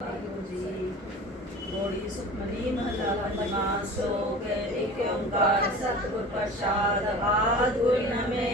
वाहिगुरु जी। घोड़ी सुखमनी महला पंचमा श्लोक। एक ओंकार सतगुर प्रसाद। आदि गुरु नमे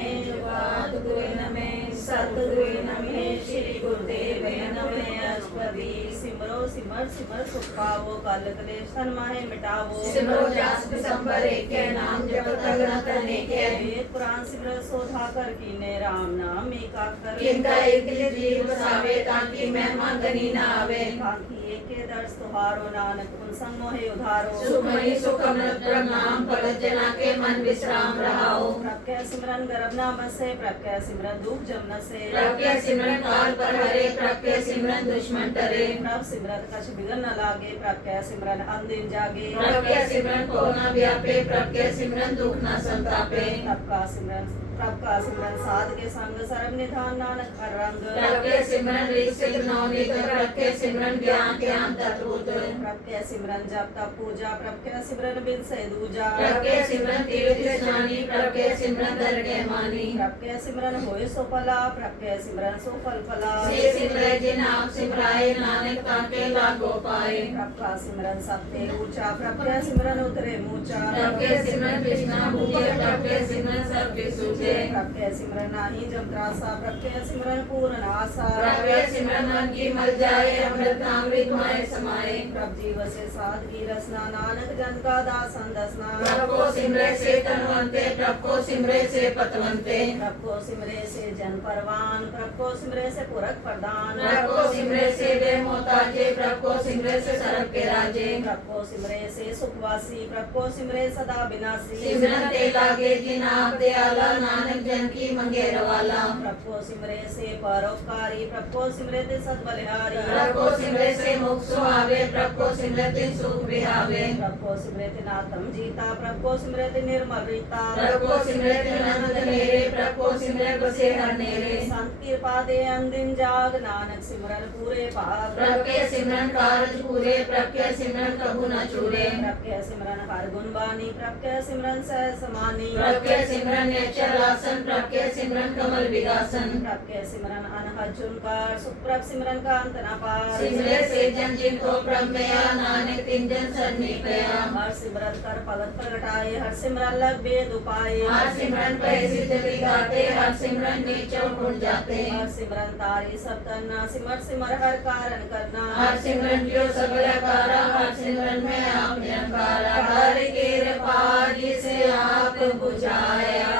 सतगुरु नमे श्री गुरुदेव नमे अष्टपदी। सिमरो सिमर सिमर सुख पावो कल कलेश तन माहे मिटावो। सिमरो जास दिसंबर एके नाम जपत अगणत अनेके। वेद पुराण सिमर सोधा कर कीने राम नाम एका कर। किनका एक जीव बसावे ताकि महिमा गनी न आवे। ताकि एके दर्श तुहारो नानक पुन संग मोहे उधारो। सुखमणि सुख अमृत प्रणाम भगत जना के मन विश्राम रहाओ। प्रज्ञा सिमरन गर्भ नाम से प्रज्ञा सिमरन दुख जमन से। प्रज्ञा सिमरन काल पर हरे प्रज्ञा सिमरन दुश्मन टरे। प्रभ सिमरन कछ बिघन न लागे प्रज्ञा सिमरन अंदिन जागे। प्रज्ञा सिमरन को न व्यापे प्रज्ञा सिमरन दुख न संतापे। प्रभ का सिमरन साध के संग सर्व निधान नानक हर रंग। प्रज्ञा सिमरन ऋषि नवनीत प्रज्ञा सिमरन ज्ञान ज्ञान तत्वूत। प्रज्ञा सिमरन जप तप पूजा प्रज्ञा सिमरन बिन से दूजा। प्रज्ञा सिमरन तीर्थ स्नानी प्रज्ञा सिमरन दरगे मानी। प्रज्ञा सिमरन होए सो फला प्रज्ञा सिमरन सो फल फला। से सिमरे जिन आप सिमराए नानक ताके लागो पाए। प्रभ का सिमरन सबते ऊंचा प्रज्ञा सिमरन उतरे मूचा। प्रज्ञा सिमरन कृष्णा भूजे प्रज्ञा सिमरन सबके सूझे। प्रज्ञा सिमरन नाही जम त्रासा प्रज्ञा सिमरन पूर्ण आशा। प्रज्ञा सिमरन मन की मल जाए अमृत अमृत माय समाए। प्रभ जीव से सादगी रसना नानक जन का दासन दसना। प्रभ को सिमरे से तनवंते प्रभ को सिमरे से पतवंते। प्रभ को सिमरे से जन परवान प्रभ को सिमरे से पुरख प्रदान। प्रभ को सिमरे से वे मोताजे प्रभ को सिमरे से सरब के राजे। प्रभ को सिमरे से सुखवासी प्रभ को सिमरे सदा विनाशी। सिमरन ते लागे जिन आप दयाला नानक जन की मंगेर वाला। प्रभ को सिमरे से परोपकारी प्रभ को सिमरे ते सत बलिहारी। प्रभ को सिमरे से मुख सुहावे प्रभ को सिमरे ते सुख विहावे। प्रभ को सिमरे ते नातम जीता प्रभ को सिमरे ते निर्मल रीता। प्रभ को सिमरे ते नंद मेरे प्रभ को सिमरे बसे हर नेरे। संत कृपा दे अंदिन जाग नानक सिमरन पूरे भाग। प्रभ के सिमरन कारज पूरे प्रभ के सिमरन कभू न चूरे। प्रभ के सिमरन हर गुण बानी प्रभ के सिमरन सह समानी। प्रभ के सिमरन नेचरासन प्रभ के सिमरन कमल विगासन। प्रभ के सिमरन अनहद झुनकार सुख प्रभ सिमरन का अंत न पार। सिमरे से जन जिनको प्रभ में आ नानक तिन जन सरनी पया। हर सिमरन कर पलक प्रगटाए हर सिमरन लग वेद उपाय। हर सिमरन पे सिद्ध विगाते हर सिमरन नीचो उठ जाते। हर सिमरन तारी सब करना सिमर सिमर हर कारण करना। हर सिमरन जो सबल कारा हर सिमरन में आप निरंकारा। हर कृपा जिसे आप बुझाया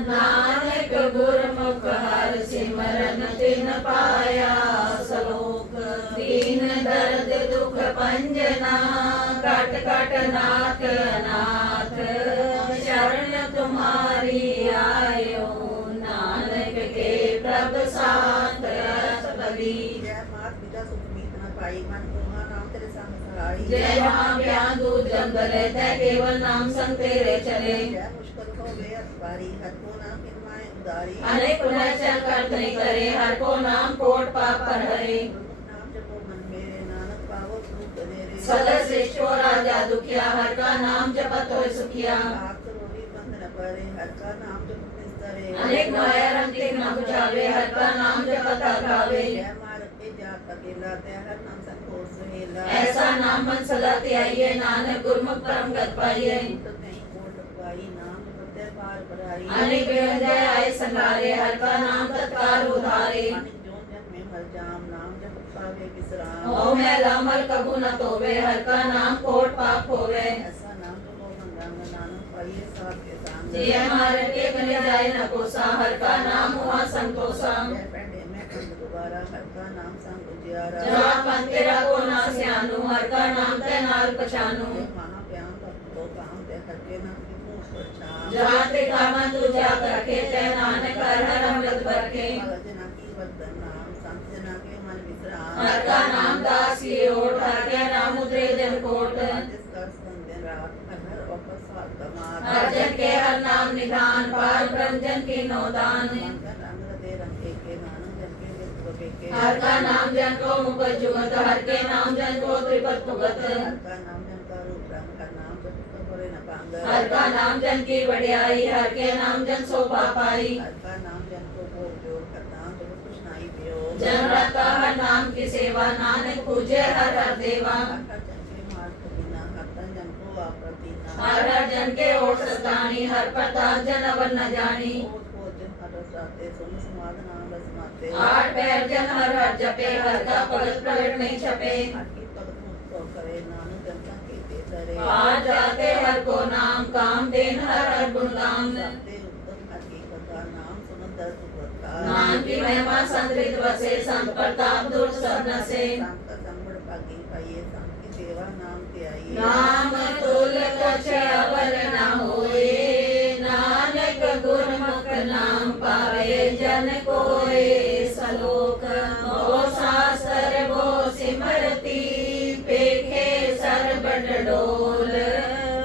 नानक गुरमुख हर सिमरन तिन पाया। सलोक दीन दर्द दुख पंजना कट कट नाथ अनाथ। शरण तुम्हारी आयो नानक के प्रभ साथ। अष्टपदी। जय मात पिता सुखमीत न पाई मन तुम्हारा नाम तेरे संग सहाई। जय राम ब्यान दूध जंगले तय केवल नाम संग तेरे चले। जय मुश्किल हो वे अखबारी हर को नाम किनमाए उदारी। अनेक पुण्य चल कर नहीं करे हर को नाम कोट पाप पर हरे। नाम जपो मन मेरे नानक पावो सुख तेरे। सदा श्रेष्ठ हो राजा दुखिया हर का नाम जपत होय सुखिया। आप रोगी बंध न परे हर का नाम जप निस्तरे। अनेक माया रंग तिग न बुझावे हर का नाम जपत अगावे। जय मार के जात अकेला ते हर नाम संकोच सुहेला। ऐसा नाम मन सदा त्याइए नानक गुरमुख परम गत पाइए। तो कहीं कोट पाई नाम जपते पार पराई। अनेक विरंजय आए संगारे हर का नाम तत्काल उधारे। अनेक जो जन में मर जाम नाम जप पावे विश्राम। ओ मैं लामल कबू न तोवे हर का नाम कोट पाप होवे। ऐसा नाम जपो गंगा नानक पाइए साथ के संग। जिय मार के बने जाए न कोसा हर का नाम हुआ संतोषा। जय पैंडे में कंद दोबारा हर का नाम संग उजियारा। जवान पंतेरा को ना स्यानु हर का नाम ते नाल पछानु। महाप्याम भक्तो काम ते हर के नाम की पूछ पहचान। जहाँ ते कामा तुझा रखे ते नानक हर हर अमृत बरखे। जना की वर्धन नाम संत जना के मन विश्राम। हर का नाम दास की ओट हर के नाम उतरे जन कोट। जिसका संध्या रात हर हर वापस साथ कमात। हर जन के हर नाम निधान पार ब्रह्म जन की नौदान। रंग दे रंग के नानक जन के विश्व के। हर का नाम जन को मुकुट जुगत हर के नाम जन को त्रिपत भुगत। हर का नाम जन का रूप रंग हर नाम जप तो करे न पांग। हर का नाम जन की वड्याई हर के नाम जन शोभा पाई। हर का नाम जन को भोग जो हर नाम जप कुछ नहीं पियो। जन रता हर नाम की सेवा, नानक पूजे हर हर देवा। हर हर जन के ओट सतानी, हर प्रताप जन अवर न जानी। आठ पैर जन हर हर जपे, हर का भगत प्रगट नहीं छपे। आज जाते हर को नाम, काम देन हर हर गुणगान। नाम की महिमा संतरित बसे, संत प्रताप दूर सब नसे। नाम तुल कछ अवर न होए, नानक गुरमुख नाम पावे जन कोय। सलोक वो शास्त्र वो सिमरती, पेखे सर्ब डोल।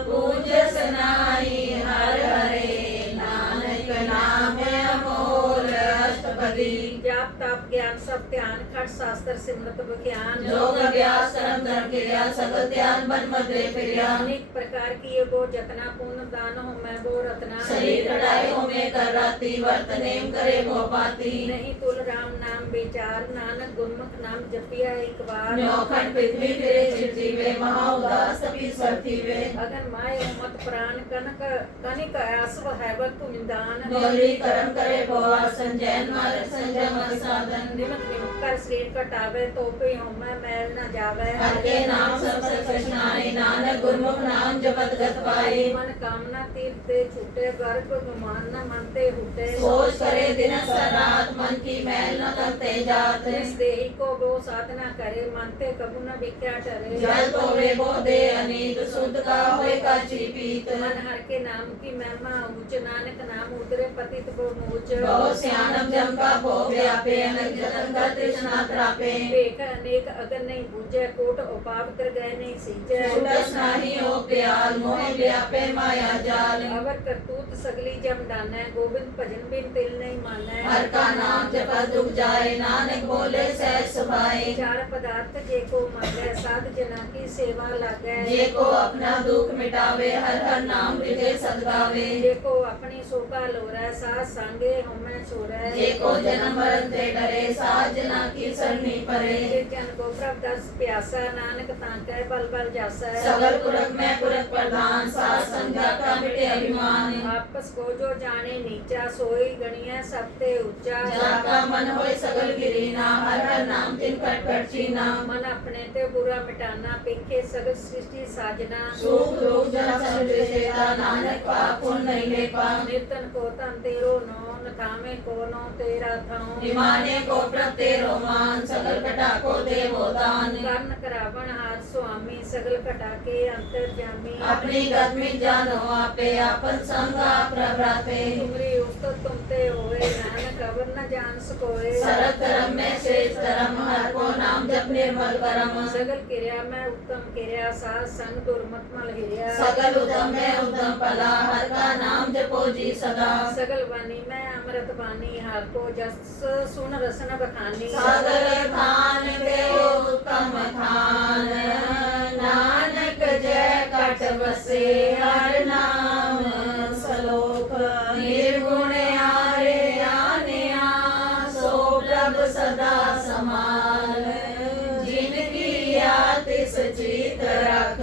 पूजस नाई हर हरे, नानक नाम अमोल। अष्टपदी जाप तप ज्ञान सब ध्यान, खट शास्त्र सिमरत विज्ञान। योग अभ्यास कर्म धर्म क्रिया, सगल ध्यान बन मध्य प्रिया। अनेक प्रकार की ये वो जतना पूर्ण दान हो मैं वो रत्ना। शरीर कटाई हो में कर राती, वर्त नेम करे भो पाती। नहीं तुल राम नाम विचार, नानक गुरमुख नाम जपिया एक बार। न्योखंड पृथ्वी फिरे चिरजीवे, महा उदास तपी सरतीवे। अगन माय उमत प्राण कनक कनिक आसव हैवत तुमिंदान। गौरी कर्म करे भो आसन, जैन मार्ग संजम साधन। निमक निमक कर शरीर कटावे, तो पे हो मैं मैल न जावे। हर के नाम सब सचनाए, नानक गुरमुख नाम जपत गत पाए। मन कामना तीर्थे छूटे, गर्भ गुमान न मनते हुटे। सोच करे दिन रात, मन की मैल न करते जात। इस देही को वो साधना करे, मानते कबू न विख्या टरे। जल तो वे बो दे अनीत, शुद्ध का होए का पीत। मन हर के नाम की महिमा ऊंच, नानक नाम उतरे पतित वो मूच। बहुत सियानम जम का भो व्यापे, अनक जतन कर तृष्णा त्रापे। देख अनेक अगन नहीं बूझे, कोट उपाव कर गए नहीं सींचे। छूटस नाही हो प्याल, मोह व्यापे माया जाल। अवर करतूत सगली जम डाने, गोविंद भजन बिन तिल नहीं माने। हर का नाम जपत दुख जाए, नानक बोले सहज सुभाए। चार पदार्थ जे को मांगे, साध जना की सेवा लागे। जे को अपना दुख मिटावे, हर हर नाम हृदय सदगावे। जे को अपनी शोभा लोरे, साथ संगे हमें छोड़े। जे को जन्म मरण ते डरे, साथ जना की सरनी परे। जन को प्रभ दस प्यासा, नानक ताके बल बल जासा। सगल पुरख में पुरख प्रधान, साथ संध्या का मिटे अभिमान। आपस को जो जाने नीचा, सोई गणिया सबते ऊंचा। जाका मन होए सगल गिरीना, हर हर नाम तिन कट कट चीना। मन अपने ते बुरा मिटाना, पिंखे सगल सृष्टि साजना। सुख दुख जन संदेता, नानक पाप पुण्य नहीं लेपा। निर्तन को तन तेरो नौन, थामे को नो तेरा थाऊं। निमाने को प्रभ तेरो मान, सगल कटा को देवो दान। कर्ण करावण हार स्वामी, सगल कटा के अंतर जामी। अपनी गत में जानो आपे, आपन संग आप प्रभराते। तुमरी उस्तत तुमते होए, नानक अवर न जान सकोए। सरल धर्म में श्रेष्ठ धर्म, हर को नाम जप निर्मल करम। सगल क्रिया में उत्तम क्रिया, साथ संग दुर्मत मल हिरिया। सकल उद्यम में उद्यम पला, हर का नाम जपो जी सदा। सगल वाणी में अमृत वाणी, हार को जस सुन रसन बखानी। सागर थान देव उत्तम थान, नानक जय कट बसे हर नाम। सलोक निर्गुण आरे आनया, सो प्रभ सदा समान। जिनकी आतिश चित रख,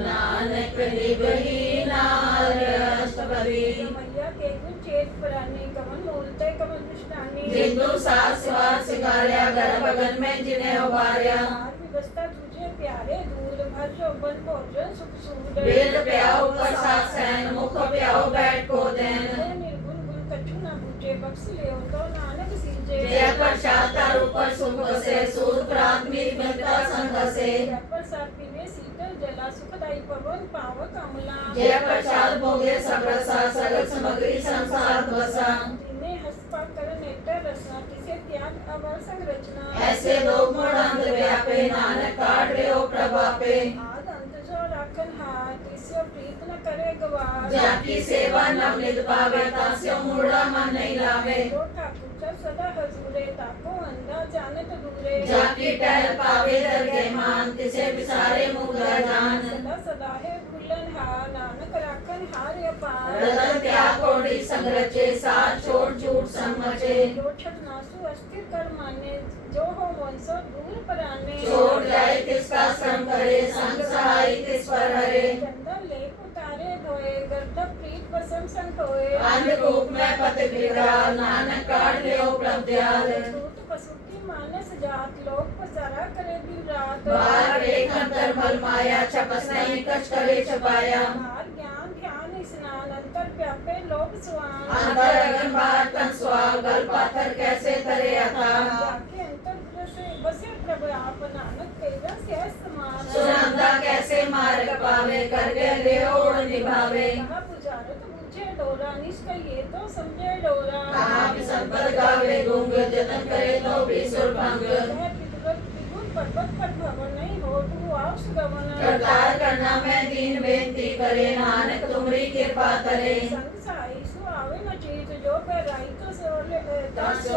नानक निबही नार। अष्टपदी मैया के गुण चेत पुरानी, कमल मूलते कमल निष्ठानी। जिंदु साथ सिवार सिगारिया, घर बगन में जिन्हें उबारिया। व्यवस्था तुझे प्यारे दूध, भर बन भोजन सुख सूद। वेद प्याओ प्रसाद सैन, मुख प्याओ बैठ को देन। निर्गुण गुण कछु न बूझे, बख्श ले तो नानक सींचे। जय प्रसाद तार ऊपर सुख से, सूद प्राथमिक मिलता संग से। जय प्रसाद पीवे शीतल जला, सुखदाई पवन पाव कमला। जय प्रसाद भोगे सब रसा, सगल सामग्री संसार बसा। जिन्हें हस्पा कर नेत्र रसना, किसे त्याग अवर संग रचना। ऐसे लोग मोड़ अंध व्यापे, नानक काट रे ओ प्रभापे। आद अंत जो राखन हार, किसी प्रीत न करे गवार। जाकी सेवा नवनित पावे, तास्यो मूढ़ा मन नहीं लावे। तो ठाकुर चल सदा हजूरे, ताको अंधा जानत दूरे। जाकी टहल पावे दरगे मान, तिसे बिसारे मुग्धा जान। सदा सदा है भूलन हार, नानक राखन रतन हार अपार रतन त्याग कोटि संग रचे, साथ छोड़ झूठ संग मचे। लोठट नासु अस्थिर कर माने, जो हो मन सो दूर पराने। छोड़ जाए तिसका श्रम करे, संग सहाय तिस पर हरे। चंदन लेख उतारे धोए, गर्द प्रीत बसम संग होए। अंधकूप में पति विग्रह, नानक काट लियो प्रभ दयाल। सूत पसुकी मानस जात, लोक पसारा करे दिन रात। बार एक अंतर मल माया, छपस नहीं कछ करे छपाया। भार ज्ञान ध्यान स्नान, अंतर व्यापे लोक स्वान। अंतर अगन बार तन स्वार, गल पाथर कैसे तरे अथा। जाके अंतर बसे प्रभु आप, नानक तेरा से समान। सुनंदा कैसे मार्ग पावे, करके ले ओढ़ निभावे। कहा पुजारत पूछे डोरा, निष्ठा ये तो समझे डोरा। कहा विसंपद गावे गुंग, जतन करे तो भी सुर भंग। कह विद्वत विगुण पर्वत पर भवन, नहीं हो तू आओ सुगमन। करतार करना मैं दीन बेनती करे, नानक तुमरी कृपा करे। संग साई सु आवे न चीत, जो पैराई तो सो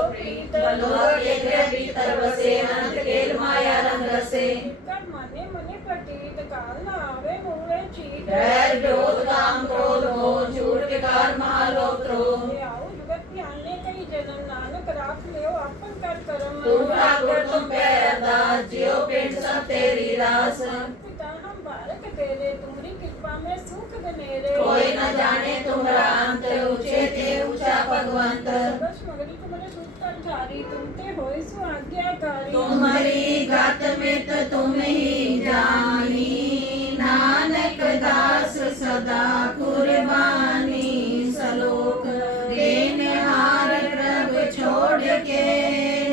प्रीत। लोक एक रह भीतर बसे, अनंत खेल माया रंग रसे। कर माने मने प्रतीत, काल न आवे मूले चीत। वैर विरोध काम क्रोध मोह, झूठ विकार महालोक द्रोह। ले आओ जुगत ध्याने कई जन्म, नानक राख लियो आपन कर करम। तुम ठाकुर तुम पे अरदास, जियो पिंड सब तेरी रास। पिता हम बारक तेरे, तुमरी कृपा में सुख बनेरे। कोई न जाने तुमरा अंत, ऊंचे ते ऊंचा भगवंत। बस मगरी तुम्हारे सुख कर झारी, तुमते होई सु आज्ञाकारी। तुम्हारी गत मित तुम ही जानी, नानक दास सदा कुर्बानी। सलोक देनहार प्रभ छोड़ के,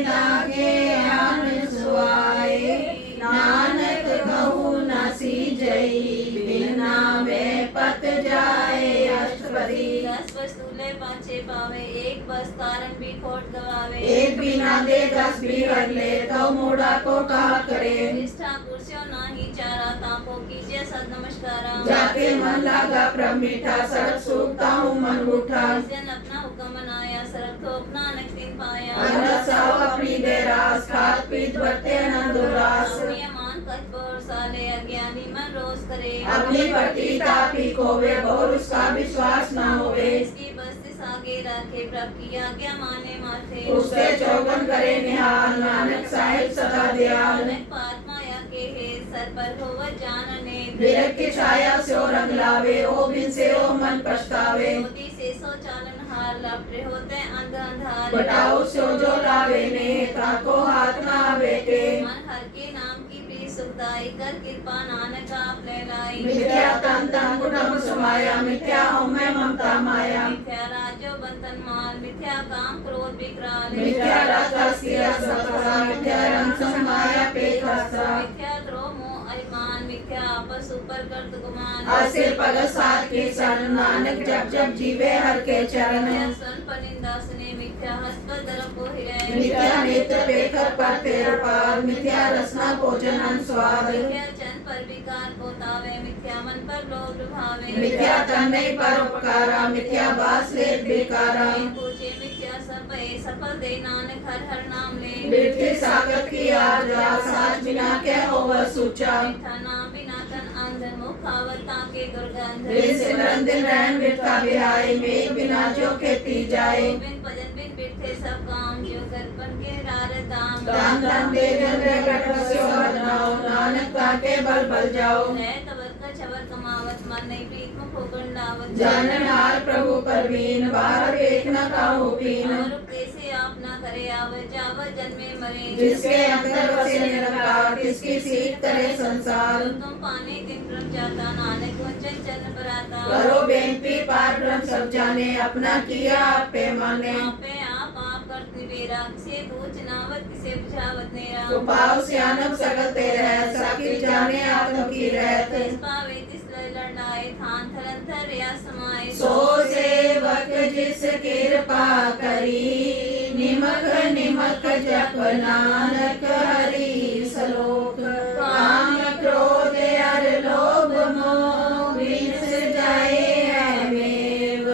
लागे आन सुआए। नानक कहू न सीजई, बिना में पत जाए। अष्टपदी 10 वस्तुले पाछे पावे, एक बस कारण भी खोट गवावे। एक बिना दे 10 भी हर ले, तो मूढ़ा को कहा करे। निष्ठा कुर्सियों नाही चारा, ताको कीजिए सद नमस्कारा। जाके मन लागा प्रभ मीठा, सड़क सूखता हूँ मन उठा। जिसने अपना हुक्म मनाया, सरल को अपना नक्तिन पाया। अनरस साव अपनी देरास, खात पीत बरते आनंद उल्लास। मान कच बोर साले, अज्ञानी मन रोज करे। अपनी प्रति तापी खोवे, और उसका विश्वास न होवे। इसकी बस्ती सागे रखे, प्रभ की आज्ञा माने माथे। उससे चौगन करे निहाल, नानक साहिब सदा दयाल। अनेक पात माया के हे, सर पर होवत जानने। विरक्त की छाया स्यो रंग लावे, ओ बिन से ओ मन पछतावे। मोती से सो चालन हार, लपटे होते अंध अंधार। बटाओ स्यो जो लावे ने, ताको हाथ ना बेटे। मन हर के नाम की प्रिय सुखदाई, कर कृपा नानक आप ले लाई। मिथ्या तन तन कुटुंब समाया, मिथ्या हूँ मैं ममता माया। मिथ्या राजो बंधन माल, मिथ्या काम क्रोध विकराल। मिथ्या रस हस्तिया सत्सा, मिथ्या रंग समाया पेखसा। मिथ्या द्रोह मोह अभिमान, मिथ्या आपस ऊपर कर्त गुमान। आसिर पगत साथ के शरण, नानक जब जब जीवे हर के चरण। मिथ्या सन पर निंदा सुने, मिथ्या हस्त पर दर्प को हिरे। मिथ्या नेत्र पेखर पर तेर पार, मिथ्या रसना भोजन अनुस्वाद। मिथ्या चन पर विकार को तावे, मिथ्या मन पर लोभ लुभावे। मिथ्या तन नहीं पर उपकारा, मिथ्या बास लेत बेकारा। पूछे मिथ्या सब भय, सफल दे नानक हर हर नाम ले। मिथ्या सागत की आजा, साच बिना के होव सूचा। मिथ्या नाम बिना तन अंधन, मुखावता के दुर्गंध। दिन सिमरन दिन रहन बिरथा बिहाई, मेघ बिना जो खेती जाए। बिन भजन बिन बिरथे सब काम, जो करपन के रार दाम। दान दान दे जन रे गट बस्यो बदनाओ, नानक ताके बल बल जाओ। है तवर का छवर कमावत, मन नहीं प्रीत मुख होकर लावत। जानन हार प्रभु परवीन, बाहर एक न काहू पीन। और कैसे आप ना करे आवे, जावर जन्मे मरे। जिसके अंदर बसे निरंकार, किसकी सीट करे संसार। तुम पाने दिन ब्रह्म जाता, नानक वचन चरण बराता। करो बेनती पार ब्रह्म सब जाने, अपना किया आप पे माने। आपे आप करत निवेरा, किसे दूच नावत किसे बुझावत नेरा। उपाव सियानम सकल तेरे, साकिर जाने आत्म की रहत। तिस पावे तिस लय लड़ाए, थान थरंथर या समाए। सो सेवक जिस कृपा करी, निमक निमक जप नानक हरि। सलोक काम क्रोध अर लोभ मोह, विनस जाए एवेव।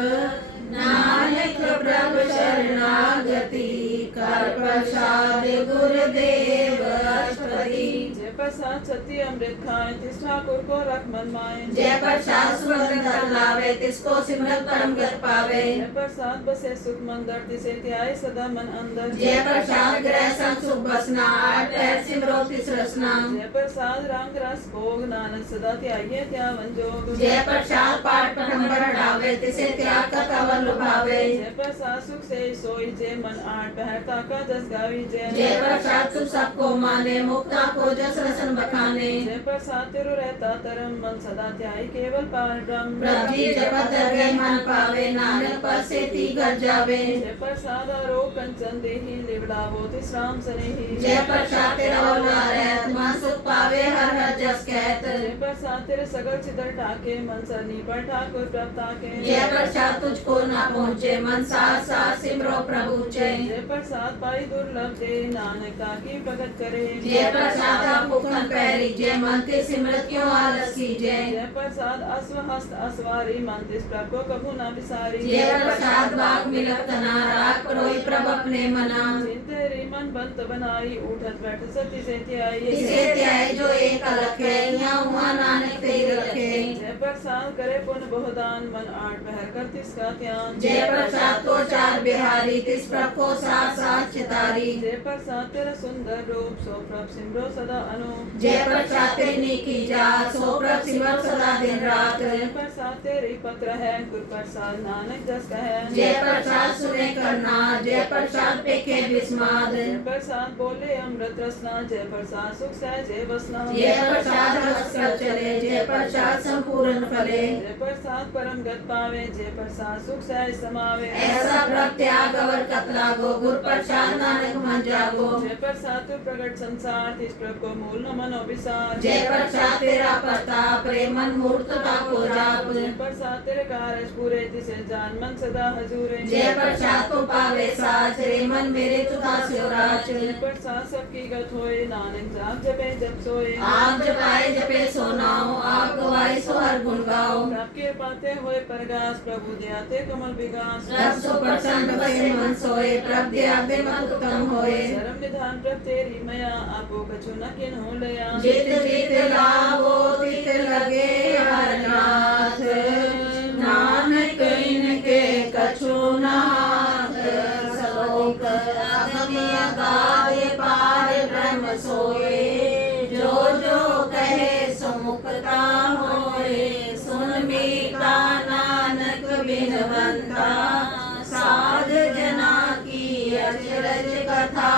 नानक प्रभु शरणागति, कर प्रसाद गुरुदेव। अष्टपदी जप साच सत्य अमृत खाए, तिस ठाकुर को रख मन माए। जय प्रसाद सुगंध लावे, तिसको सिमरत परम गत पावे। जय प्रसाद बसे सुख मंदिर, तिसे ध्याए सदा मन अंदर। जय प्रसाद ग्रह संग सुख बसना, आठ पैर सिमरो तिस रसना। जय प्रसाद रंग रस भोग, नानक सदा त्याइए त्यावन जोग। जय प्रसाद पाठ पठंबर हटावे, तिसे त्याग का कवर लुभावे। जय प्रसाद सुख से सोई, जय मन आठ पहर ताका जस गावी जय। जय प्रसाद तू सबको माने, मुक्ता को जस रसन बखाने। जय प्रसाद तिरु रहता तरम, मन सदा ध्याई केवल पार ब्रह्म। प्रभु जी जपत हृदय मन पावे, नानक पर से ती घर जावे। जय प्रसाद आरो कंचन देही, लिवलावो तिस राम सनेही। जय प्रसाद तेरा रहत, मन सुख पावे हर हर जस कहत। जय प्रसाद तेरे सगल चितर ठाके, मन सरनी पर ठाकुर प्रभता के। जय प्रसाद तुझको ना पहुँचे, मन साथ साथ सिमरो प्रभु जय। जय प्रसाद पाई दुर्लभ दे, नानक ताकी प्रगट करे। जय प्रसाद भूखन पैरी, जय मन ते सिमरत क्यों आलस की जय। जय प्रसाद अस्वहस्त असवारी, मन तिस प्रभु को कभू न बिसारी। जय प्रसाद बाग मिलत तना, राख परोई प्रभु अपने मना। जिन तेरी मन बंत बनाई, उठत बैठ सती से त्याई। इसे त्याय जो एक अलख है, यहाँ हुआ नानक तेरे रखे। जय प्रसाद करे पुण्य बहुदान, मन आठ पहर कर तिसका ध्यान। जय प्रसाद को चार बिहारी, तिस प्रभु को साथ साथ चितारी। जय प्रसाद तेरा सुंदर रूप, सो प्रभ सिमरो सदा अनूप। जय प्रसाद तेरी की जा, सो प्रभ सिमर सदा दिन रात। जय प्रसाद तेरी पत्र है, गुर प्रसाद नानक जस कहे। जय प्रसाद सुने करना, जय प्रसाद पेखे विस्माद। जय प्रसाद बोले अमृत रसना, जय प्रसाद सुख सहजे वसना। जय प्रसाद हंस कर चले, जय प्रसाद संपूर्ण फले। जय प्रसाद परम गत पावे, जय प्रसाद सुख सहज समावे। ऐसा प्रत्याग अवर कतलागो, गुर प्रसाद नानक मन जागो। जय प्रसाद तू प्रगट संसार, तिस प्रभ को मूल न मनो विसार। जय प्रसाद तेरा प्रताप, प्रेमन मूर्तता को जाप। जय प्रसाद तेरे कारज पूरे, तिसे जान मन सदा हजूरे। जय प्रसाद को पावे साच, रे मन मेरे तुधा सिवराच। जय प्रसाद सबकी गत होए, नानक जाप जपे जप सोए। आप जपाए जपे सोनाओ, आप गवाए सो हर गुण गाओ। प्रभ के पाते होए परगास, प्रभु दयाते कमल विगास। रब सो प्रसन्न बसे मन सोए, प्रभ दया दे मत उत्तम होए। धर्म निधान प्रभ तेरी मया, आपो कछु न किन्हु लया। जित जित लावो तित लगे हर नाथ, नानक इनके कछु नाथ। श्लोक अगम्य गाय पार ब्रह्म सोए, जो जो कहे सुमुखता होए। सुन मीठा नानक बिनवंता, साध जना की अचरज कथा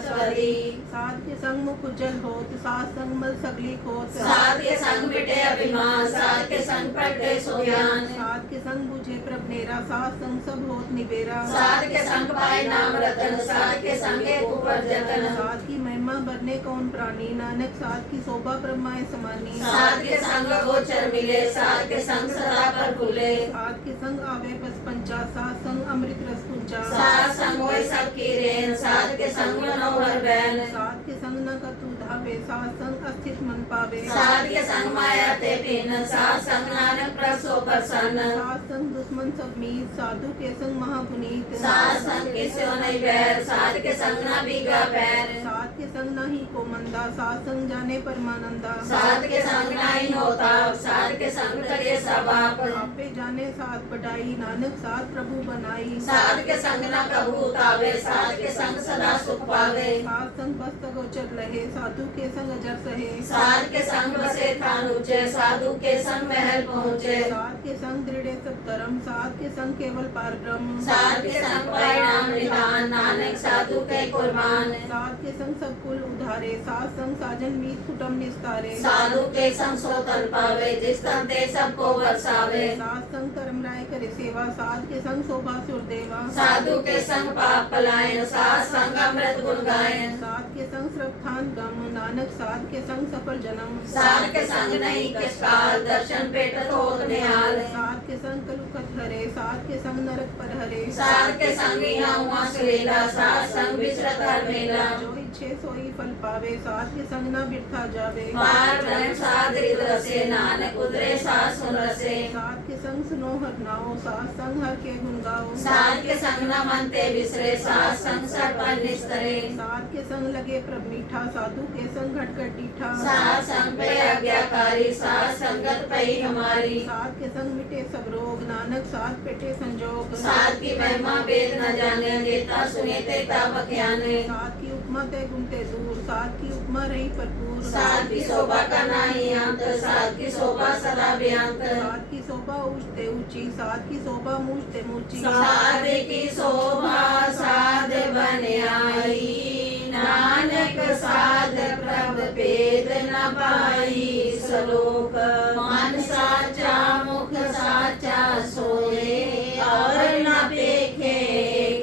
स्वरी। साध के संग मुख उज्जल होत, साध संग मल सगली खोत। साध के संग मिटे अभिमान, साध के संग प्रगटे सो ज्ञान। साध के संग बुझे प्रभ नेरा, साध संग सब होत निबेरा। साध के संग पाए नाम रतन, साध के संग एक ऊपर जतन। साध की महिमा बरने कौन प्राणी, नानक साध की शोभा ब्रह्माए समानी। साध के संग गोचर मिले, साध के संग सदा पर फूले। साध के संग आवे बस पंचा, साध संग अमृत रस कुंचा। साध संग होय सबकी रेन, साध के संग मनोहर बैन। साध के संग न कतु धावे, साध संग अस्थित मन पावे। साध के संग माया ते पीन, साध संग नानक प्रभ सो प्रसन्न। साध संग दुश्मन सब मीत, साधु के संग महापुनीत। साध संग किस्यो नहीं बैर, साध के संग न भीगा पैर। साध के संग नहीं को मंदा, साध संग जाने परमानंदा। साध के संग नहीं होता, साध के संग करे सब आप। आपे जाने साध बढ़ाई, नानक साध प्रभु बनाई। साध के संग न कबू तावे, साध के संग सदा सुख पावे। साध संग बस्त गोचर लहे, साधु के संग अजर सहे। साध के संग बसे थान ऊंचे, साधु के संग महल पहुँचे। साध के संग दृढ़ सब धर्म, साध के संग केवल पार ब्रह्म। साध के संग पाए नाम निधान, नानक साधु के कुर्बान। साध के संग सब कुल उधारे, साध संग साजन मीत कुटुम निस्तारे। साधु के संग सो तन पावे, जिस तन ते सबको बरसावे। साध संग कर्म राय करे सेवा, साध के संग शोभा सुरदेवा। साधु के संग पाप पलायन, साध संग अमृत गुण गायन। साध के संग श्रद्धान गम, नानक साध के संग सफल जन्म। साध के संग संग नहीं कछकाल, दर्शन पेटत होत निहाल। साध के संग कलुखत हरे, साध के संग नरक पर हरे, साध के संग यहाँ हुआ सुरीला, साध संग विचरत हर मेला। जो इच्छे सोई फल पावे, साध के संग न बिरथा जावे। पार ब्रह्म साध हृद रसे, नानक उतरे साध सुन रसे। साध के संग सुनो हर नाओ, साध संग हर के गुण गाओ। साध के संग न मन ते बिसरे, साध संग सट पर निस्तरे। साध के संग लगे प्रभ मीठा, साधु के संग घटघट डीठा। साध संग पे आज्ञाकारी, साध संगत पई हमारी। साध के संग मिटे सब रोग, नानक साध पेटे संजोग। साध की महिमा वेद न जाने, जेता सुने तेता बख्याने। साध की उपमा ते गुणते दूर, साध की उपमा रही भरपूर। साध की शोभा का नाही अंत, साध की शोभा सदा बेअंत। साध की शोभा ऊंचते ऊंची, साध की शोभा मूंचते मूंची। साध की शोभा साध बन आई, नानक साध प्रभ भेद न पाई। श्लोक मन साचा मुख साचा सोए, और न देखे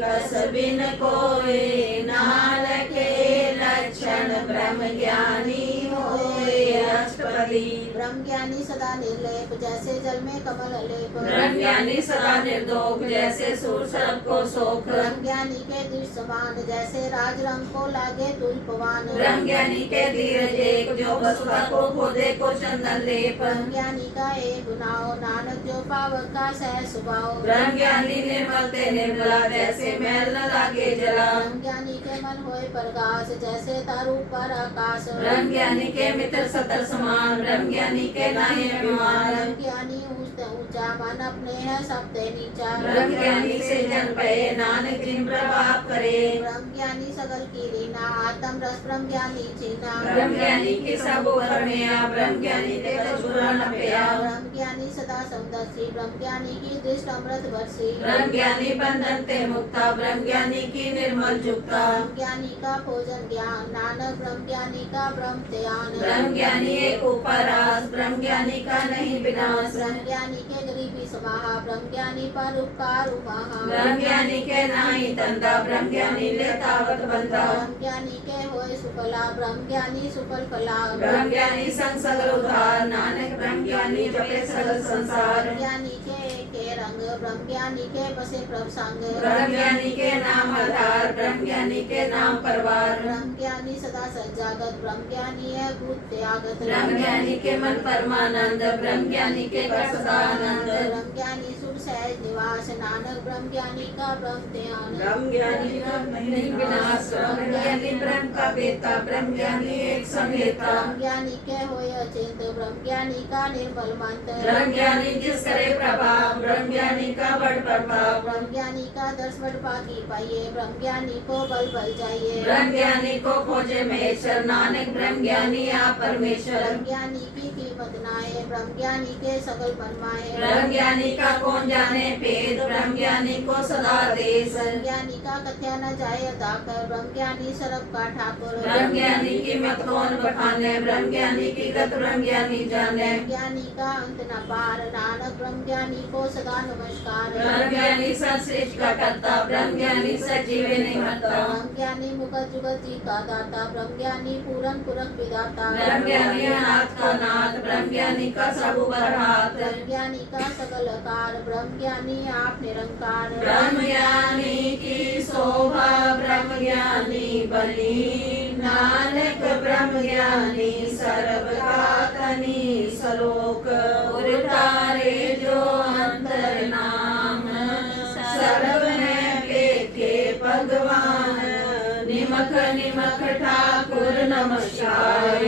कस बिन कोय। नानक लक्षण ब्रह्म ज्ञानी होए। अष्टपदी ब्रह्म ज्ञानी सदा निर्लेप, जैसे जल में कमल लेप। ब्रह्म ज्ञानी सदा निर्दोष, जैसे सूर सर्प को शोक। ब्रह्म ज्ञानी के दृढ़ समान, जैसे राज रंग को लागे तुल्पवान। ब्रह्म ज्ञानी के धीरज एक, जो वसुधा को खोदे को चंदन लेप। ब्रह्म ज्ञानी का एक गुनाओ, नानक जो पावक का सह सुभाव। ब्रह्म ज्ञानी निर्मल ते निर्मला, जैसे मैल न लागे जला। ब्रह्म ज्ञानी के मन होए प्रकाश, जैसे तारू पर आकाश। ब्रह्म ज्ञानी के मित्र सतर समान, ब्रह्म ज्ञानी के नाहि अभिमान। ब्रह्म ज्ञानी ऊंचते ऊंचा, मन अपने है सबते नीचा। ब्रह्म ज्ञानी से जन पए, नानक जिन प्रभाव करे। ब्रह्म ज्ञानी सगल की रीना, आत्म रस ब्रह्म ज्ञानी चीना। ब्रह्म ज्ञानी के सब करमिया, ब्रह्म ज्ञानी ते कछुरा न पेया। ब्रह्म ज्ञानी सदा समदर्शी, ब्रह्म ज्ञानी की दृष्ट अमृत वर्षी। ब्रह्म ज्ञानी बंधन ते मुक्ता, ब्रह्म ज्ञानी की निर्मल जुक्ता। ब्रह्म ज्ञानी का भोजन ज्ञान, नानक ब्रह्म ज्ञानी का ब्रह्म त्यान। ब्रह्म ज्ञानी एक उपरास, ब्रह्म ज्ञानी का नहीं विनाश। ब्रह्म ज्ञानी के गरीबी समाहा, ब्रह्म ज्ञानी पर उपकार उमाहा। ब्रह्म ज्ञानी के नाही तंदा, ब्रह्म ज्ञानी ले तावत बंदा। ब्रह्म ज्ञानी के होए सुफला, ब्रह्म ज्ञानी सुफल फला। ब्रह्म ज्ञानी संग सगल उधार, नानक ब्रह्म ज्ञानी जपे सगल संसार। ब्रह्म ज्ञानी के रंग, ब्रह्म ज्ञानी के बसे प्रभ संग। ब्रह्म ज्ञानी के नाम आधार, ब्रह्म ज्ञानी के नाम परवार। ब्रह्म ज्ञानी सदा सजागत, ब्रह्म ज्ञानी है भूत त्यागत। ब्रह्म ज्ञानी के मन परमानंद, ब्रह्म ज्ञानी के कर सदा आनंद। ब्रह्म ज्ञानी सुर सहज निवास, नानक ब्रह्म ज्ञानी का ब्रह्म ध्यान। ब्रह्म ज्ञानी का नहीं विनाश, ब्रह्म ज्ञानी ब्रह्म का बेता, ब्रह्म ज्ञानी एक संहेता। ब्रह्म ज्ञानी के होए अचिंत, ब्रह्म ज्ञानी का निर्मल मंत्र। ब्रह्म ज्ञानी जिस करे प्रभाव, ब्रह्म ज्ञानी का बड़ प्रभाव। ब्रह्म ज्ञानी का दर्श बड़ पाकी पाइए, ब्रह्म ज्ञानी को बल बल जाइए। ब्रह्म ज्ञानी को खोजे महेश्वर, नानक ब्रह्म ज्ञानी आप परमेश्वर। ब्रह्म ज्ञानी की कीमत नाए, ब्रह्म ज्ञानी के सकल मनमाए। ब्रह्म ज्ञानी का कौन जाने भेद, ब्रह्म ज्ञानी को सदा देश। ब्रह्म ज्ञानी का कथ्या न जाए अदाकर, ब्रह्म ज्ञानी सरब का ठाकुर। ब्रह्म ज्ञानी की मत कौन बखाने, ब्रह्म ज्ञानी की गत ब्रह्म ज्ञानी जाने। ब्रह्म ज्ञानी का अंत न पार, नानक ब्रह्म ज्ञानी को सदा नमस्कार। ब्रह्म ज्ञानी सृष्टि का करता, ब्रह्म ज्ञानी सजीवे नहीं मरता। ब्रह्म ज्ञानी मुगत जुगत जी का दाता, ब्रह्म ज्ञानी पूरन पुरख विदाता। ब्रह्म ज्ञानी अनाथ का नाथ, ब्रह्म ज्ञानी का सब ऊपर हाथ। ब्रह्म ज्ञानी का सकल आकार, ब्रह्म ज्ञानी आप निरंकार। ब्रह्म ज्ञानी की शोभा, ब्रह्म ज्ञानी बली। नानक ब्रह्म ज्ञानी सर्व का तनी। श्लोक उतारे जो अंतर नाम, सर्व में देखे भगवान। निमख निमख ठाकुर नमस्कार,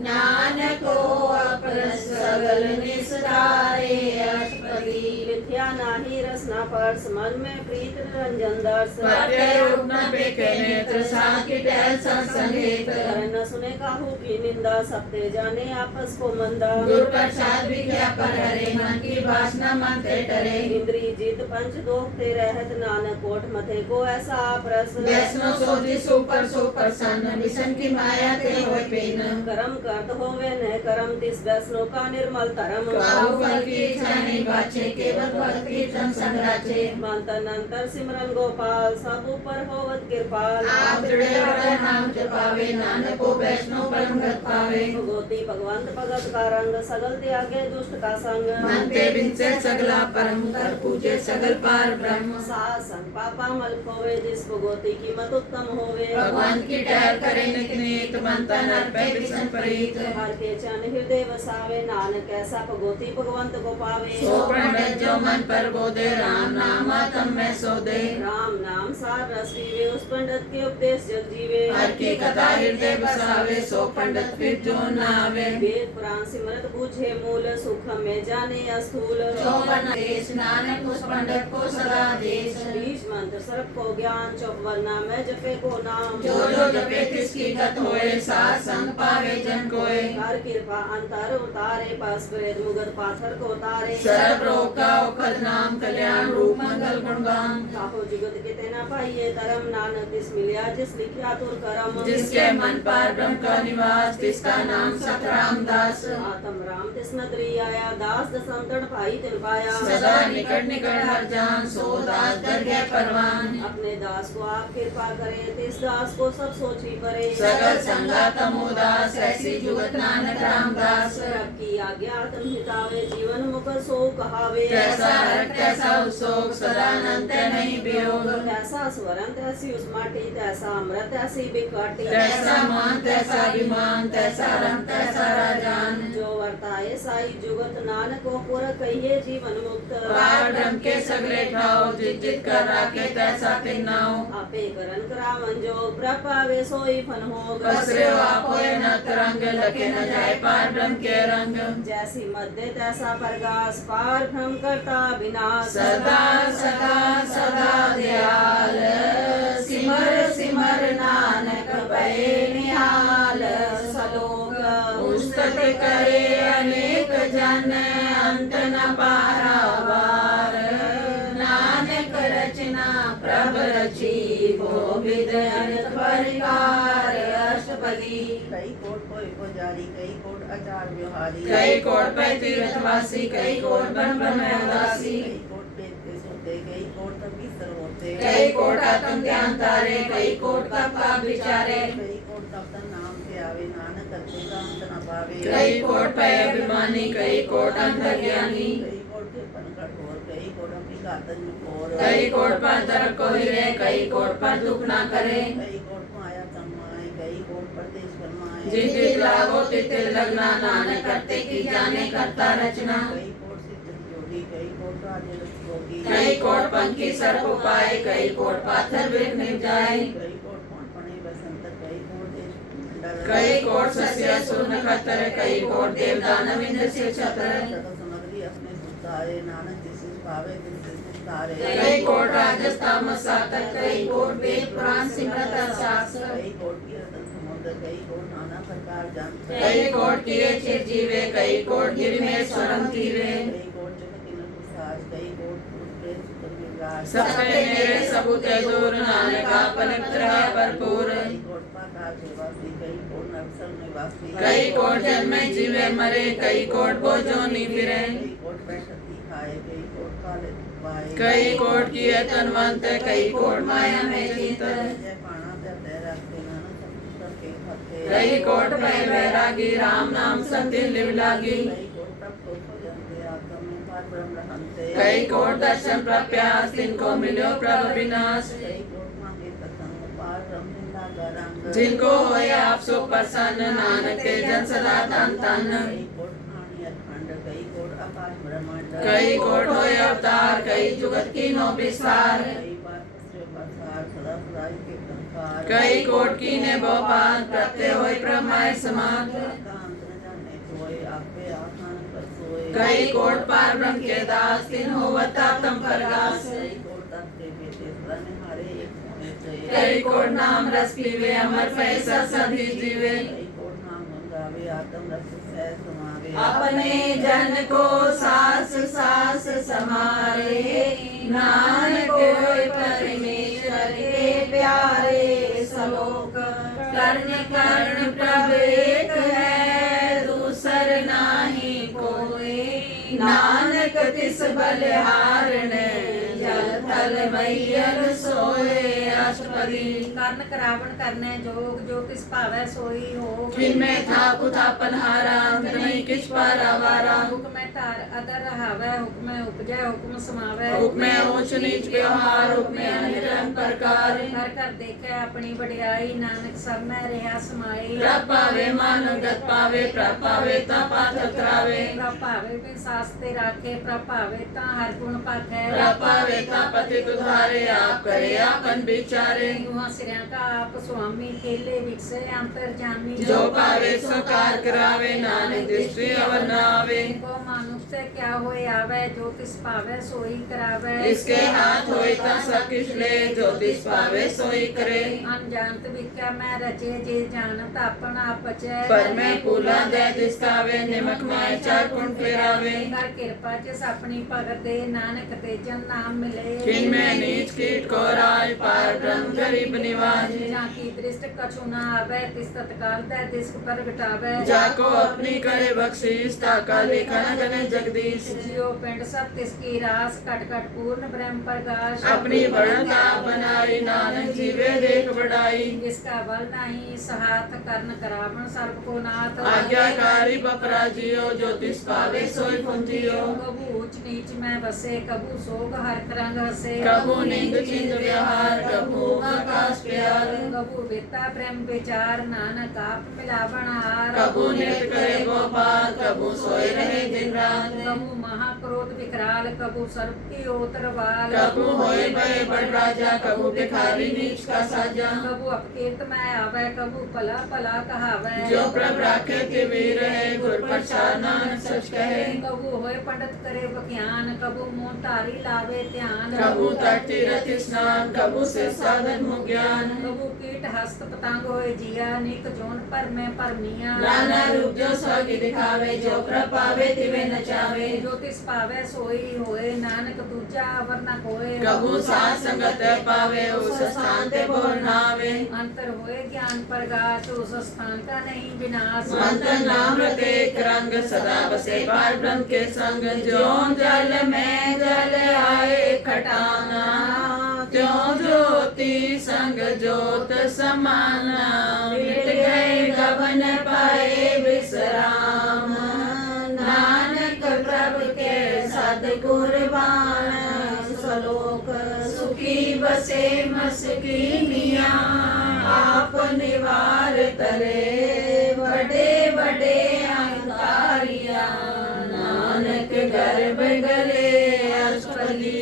नानको अपर सगल निस्तारे। अष्टपदी मिथ्या नाही रसना पर्स, मन में प्रीत रंजन दर्श। प्रत्यय रूप न पेखे नेत्र, साकिट सत्संगेत। न सुने काहू की निंदा, सबते जाने आपस को मंदा। दुर्प्रसाद विद्या पर हरे, मन की वासना मन ते डरे। इंद्री जीत पंच दोखते रहत, नानक कोट मथे को ऐसा प्रस। वैष्णव सोची सुपर सुप्रसन्न, मिशन की माया ते होय पेन। कर्म करत होवे न कर्म, तिस वैष्णव का निर्मल धर्म। काहू फल की इच्छा नहीं बाचे, केवल भगत कीर्तन संग राचे मंथन अंतर सिमरन गोपाल सब ऊपर होवत कृपाल आप दृढ़ हृदय नाम जपावे नानक को वैष्णव परम गत पावे भगवती भगवंत भगत का रंग सगल त्यागे दुष्ट का संग मनते बिनसे सगला परम कर पूजे सगल पार ब्रह्म सात संग पापा मल खोवे जिस भगवती की मत उत्तम होवे भगवान की टहल करे नित नीत मंथन अर्पे बिसन प्रीत हर के चन हृदय वसावे नानक ऐसा भगवती भगवंत को पावे सो पंडित जो मन पर बोधे राम नाम आत्म में सो दे राम नाम सार रस पीवे उस पंडित के उपदेश जग जीवे हर की कथा हृदय बसावे सो पंडित फिर जो न आवे वेद पुराण सिमरत बूझे मूल सुख में जाने अस्थूल चौवन देश नानक उस पंडित को सदा देश बीज मंत्र सर्प को ज्ञान चौवन्ना में जपे को नाम जो जपे तिसकी गत होए सात संग पावे जन कोय हर कृपा अंतर उतारे पास प्रेत मुगत पाथर को उतारे सर्व रोग का औखद नाम कल्याण रूप मंगल गुणगान काहो जुगत के तेना पाइये धर्म नानक तिस मिलिया जिस लिखिया तुर करम जिसके मन पर ब्रह्म का निवास तिसका नाम सतराम दास आत्म राम तिस नगरी आया दास दसंतन भाई तिन पाया सदा निकट निकट हर जान सो दास दर गए परवान अपने दास को आप कृपा करे तिस दास को सब सोची परे सगल संगा तमोदास ऐसी जुगत नानक रामदास की आज्ञा तुम हितावे जीवन मुख सो कहावे कैसा हरक कैसा उत्सोक सदा अनंत नहीं वियोग तैसा स्वरण तैसी उस माटी तैसा अमृत तैसी बिकाटी तैसा मान तैसा विमान तैसा रंग तैसा राजान जो वर्ताए साई जुगत नानक को पुर कहिए जीवन मुक्त पार ब्रह्म के सगले ठाव जित जित कर राखे तैसा तिन्नाओ आपे करन करावन जो प्रपावे सोई फन हो कसरे आप होए न तरंग लखे न जाए पार ब्रह्म के रंग जैसी मध्य तैसा प्रकाश पार भ्रम करता विनाश सदा सदा सदा दयाल सिमर सिमर नानक भय निहाल सलोक उस्तत करे अनेक जन अंत न पारावार नानक रचना प्रभ रची भोविद अनंत परिकार अष्टपदी कई कोट कोई को जारी कई कोट आचार व्यवहारी कई कोट पे तीर्थवासी कई कोट बन ब्रह्म उदासी कई कोट पेट पे सोते कई कोट तब बिस्तर होते कई कोट आत्म ज्ञान तारे कई कोट का पाप विचारे कई कोट तब तक नाम से आवे नानक करते का अंत न पावे कई कोट पे अभिमानी कई कोट अंतर्ज्ञानी कई कोट के पनकट और कई कोट अपनी घातन और कई कोट पर तरक को हिरे कई कोट पर दुख ना करे कई कोट माया कमाए कई कोट परदेश बनवाए जित जित लागो तित तित लगना नानक करते की जाने करता रचना कई कोट से जोड़ी कई कोट राज्य रखोगी कई कोट पंखी सर को पाए कई कोट पाथर बिक नहीं जाए कई कोट कौन पणे बसंत कई कोट देश मंडल कई कोट सस्य सुर नखत्र कई कोट देव दानव इंद्र से छत्र सकल सामग्री अपने सुधारे नानक जिसे पावे तिसे सुधारे कई कोट राजस्थान सातक कई कोट वेद पुराण सिमरत शास्त्र कई कोट की रतन समुद्र कई कोट नाना प्रकार जानते कई कोट किए चिर जीवे कई कोट गिर में स्वरम तीरे कई कोट जगत इन विसार कई कोट पुरुष सुतर विराज सबके मेरे सबूते दूर नानक पवित्र है भरपूर कई कोट पाताल निवासी कई कोट नरसल निवासी कई कोट जन्मे जीवे मरे कई कोट बोझोनी फिरे कई कोट बैठती खाए कई कोट काले पाए कई कोट किए तनवंत कई कोट माया में जीत जय पाना ते रखते नानक सब करके खाते कई कोट पे वैरागी राम नाम सत्य लिव लागी कई कोट तब तो जनते आत्म में पार ब्रह्म रहते कई कोट दर्शन प्रत्यास तिनको मिलो प्रभु विनाश कई कोट मांगे तत्संग पार ब्रह्म लागा रंग जिनको होए आप सो प्रसन्न नानक के जन सदा तन तन कई कोट खानी अखंड कई कोट आकाश ब्रह्मांड कई कोट होए अवतार कई जुगत की नो विस्तार कई बार कसरे बसार सदा सदाई के संसार कई कोट की ने भोपाल प्रत्यय होए ब्रह्माय समात कांत न जाने कोई आपे आसान पर सोए कई कोट पार ब्रह्म के दास तिन होवता तम प्रकाश कई कोट तप के बेटे सदा हारे एक होने से कई कोट नाम रस पीवे अमर पैसा सभी जीवे कई कोट नाम गंगावे आत्म रस सह समावे अपने जन को सास सास समारे नानक होए परमेश्वर के प्यारे सलोक कर्ण कर्ण प्रभु एक है दूसर नाही कोई नानक तिस बलिहारणे जल थल मैयल सोए अष्टपदी ਕਰਨ ਕਰਾਵਣ ਕਰਨੇ ਜੋਗ ਜੋ ਤਿਸ ਭਾਵੈ ਸੋਈ ਹੋਗ किनमें था कुथापन हारा अंत नहीं किछ पारा वारा ਹੁਕਮੈ ਧਾਰ ਅਦਰ ਰਹਾਵੈ ਹੁਕਮੈ ਉਪਜੈ ਹੁਕਮ ਸਮਾਵੈ हुक्मे ऊंच नीच व्यवहार हुक्मे अनिरंत प्रकार ਕਰ ਕਰ ਦੇਖੈ ਆਪਣੀ ਵਡਿਆਈ ਨਾਨਕ ਸਭ ਮੈਂ ਰਿਹਾ ਸਮਾਈ प्रभ पावे मान गत पावे प्रभ पावे ता पाथ करावे ਪ੍ਰਭ ਭਾਵੇ ਬਿਨ ਸਾਸ ਤੇ ਰਾਖੇ ਪ੍ਰਭ ਭਾਵੇ ਤਾਂ ਹਰ ਗੁਣ ਪਾਖੈ प्रभ पावे ता पति तुधारे आप करे आपन विचारे युहा सिਰਿਆਂ का आप स्वामी खेले विकसे अंतर जामी जो पावे सो कार करावे नानक दृष्टि अवर न आवे को मानुष से क्या होए आवे जो तिस पावे सोई करावे इसके हाथ होए ता सब किछ ले जो तिस पावे सोई करे अनजानत विख्या मैं रचे जे जानत अपन आप बचे पर मैं पूला दे दिसकावे निमक माय चार कुण फेरावे कर कृपा जिस अपनी भगत दे नानक ते जन नाम मिले किन में नीच कीट को राज पार ब्रह्म गरीब निवाज जहाँ की दृष्ट कछु न आवे तिस तत्काल दे दिस्क पर घटावे जाको अपनी करे बख्शीश ताका लेखन गने जगदीश जियो पिंड सब तिसकी रास कट कट पूर्ण ब्रह्म प्रकाश अपनी बढ़ता बनाई नानक जीवे देख बढ़ाई जिसका बल नहीं सहाथ कर्ण करावण सर्व को नाथ आज्ञाकारी बपराजियो जो तिस पावे सोई पुंजियो कबू ऊंच नीच में बसे कबू सोग हर रंग हसे कबू निंद चिंद व्यवहार कबू आकाश प्यार कबू विता प्रेम विचार नानक आप मिलावण हार कबू नित करे गोपाल कबू सोए रहे दिन रात कबू महाक्रोध विकराल कबू सर्व की ओतरवाल कबू होए बड़े बड़ राजा कबू भिखारी नीच का साजा कबू अपकीर्त में आवे कबू पला पला कहावे जो प्रभ राखे के वीर है गुर प्रसाद नानक सच कहे कबू होए पंडित करे बख्यान कबू मुंह तारी लावे ध्यान कबू तट तीरथ स्नान कबू से साधन मुख ज्ञान कबू कीट हस्त पतंग होए जिया निक जोन पर में परमिया नाना रूप जो स्वागी दिखावे जो प्रभ पावे तिवे नचावे जो तिस पावे सोई होए नानक दूजा अवर न कोए कबू साथ संगत पावे उस स्थान ते बोल नावे अंतर होए ज्ञान प्रकाश उस स्थान का नहीं विनाश मंत्र नाम रते एक रंग सदा बसे पार ब्रह्म के संग जो जल में जल आए खटाना त्यों ज्योति संग ज्योत समाना मिट गए गगन पाए विश्राम नानक प्रभु के सद्गुर बाण सलोक सुखी बसे मस्की मिया आप निवार तरे बड़े बड़े अहंकारिया नानक गर्भ गले अष्टपदी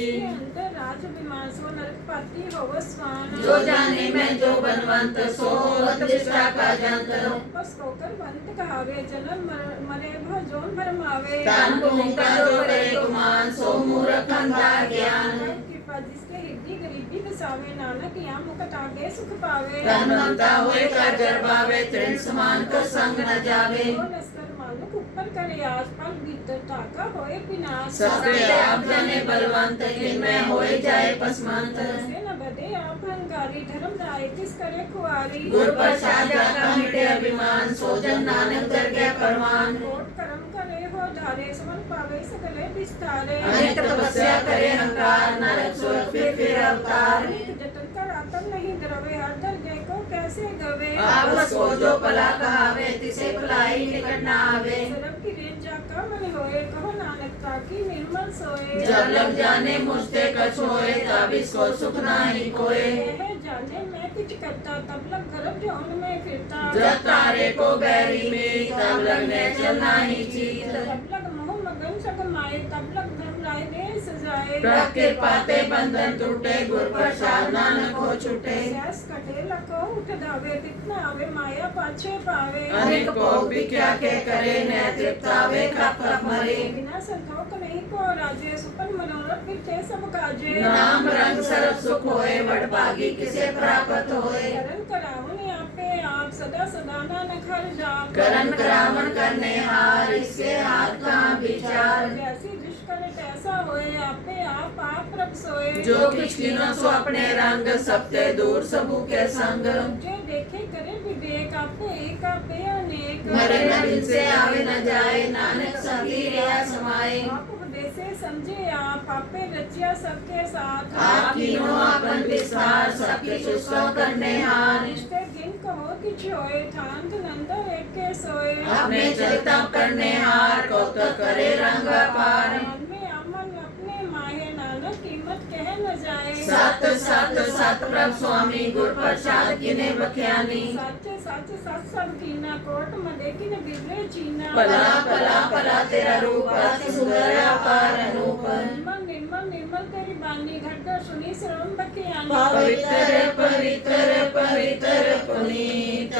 राज विमान सो नरकपति होव स्वान जो जाने में जो बनवंत सो प्रतिष्ठा का जंत बस होकर वंत कहावे जन्म मरे भजोन भरमावे तान का जो करे गुमान सो मूर्ख अंधा ज्ञान कृपा जिसके हृदय गरीबी बसावे नानक या मुकट आगे सुख पावे धनवंता होए कर गर्भावे तृण समान को संग न जावे वो नस्कर मानुक ऊपर करे आज पल भीतर ताका होए विनाश सत्य आप जने बलवंत जिनमें होए जाए पसमंत से न बदे आप हंकारी धर्म राय किस करे खुआरी गुर प्रसाद जाका मिटे अभिमान सो जन नानक दर गए परवान कोट कर्म करे हो धारे समन पावे सकले विस्तारे अनेक तपस्या करे अहंकार नरक स्वर्ग फिर अवतार अनेक जतन कर आतन नहीं द्रवे हर दर्जे को कैसे गवे आपस को जो पला कहावे तिसे पलाई निकट न आवे सरब की रेत जाका मन होए कहो नानक ताकी निर्मल सोए जब लग जाने मुझते कछ होए तब इसको सुख नाही कोए यह जाने मैं कुछ करता तब लग गर्भ जौन में फिरता जब तारे को बैरी में तब लगने चलना ही चीत जब लग मोह मगन सग माए तब लग धर्म राय दे सजाए प्रभ के पाते बंधन टूटे गुर प्रसाद नानक हो छूटे सैस कटे लको उठ धावे कितना आवे माया पाछे पावे अनेक भोग भी क्या के करे न तृप्तावे खप खप मरे बिना संतोष नहीं को राजे सुपन मनोरथ बिचे सब काजे नाम रंग सरब सुख होए वडभागी किसे प्राप्त होए करण करावन आपे आप सदा सदा नानक हर जाप करण करावन करने हार इसके हाथ का विचार जैसी दुष्कर तैसा होए आपे आप प्रभ सोए जो किछ किनो सो अपने रंग सबते दूर सबू के संग जे देखे करे विवेक आपे एक आपे अनेक मरे न दिन से आवे न जाए नानक सती रहा समाए पाए। आप उपदेशे समझे आप आपे रचिया सबके साथ। आप तीनों आपन विस्तार सबके सुसव करने हार। रिश्ते दिन कहो कि होए ठान नंदर एक के सोए। अपने चरितम करने हार कौतुक करे रंग पार। मन में अमन अपने माहे नानक कीमत कह न जाए। सत सत सत प्रभ स्वामी गुर प्रसाद किने बख्यानी। सच सच सच सब कीना कोट मदे की न बिगड़े चीना। भला भला भला तेरा रूप अति सुंदर अपार अनूप। निर्मल निर्मल निर्मल तेरी बानी घट सुनी श्रवण बख्यानी। पवित्र पवित्र पवित्र पुनीत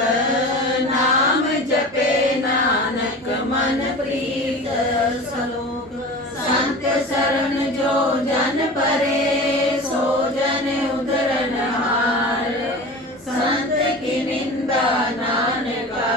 नाम जपे नानक मन प्रीत। सलोक संत शरण जो जन परे सो जन उदरन हार। संत की निंदा नानका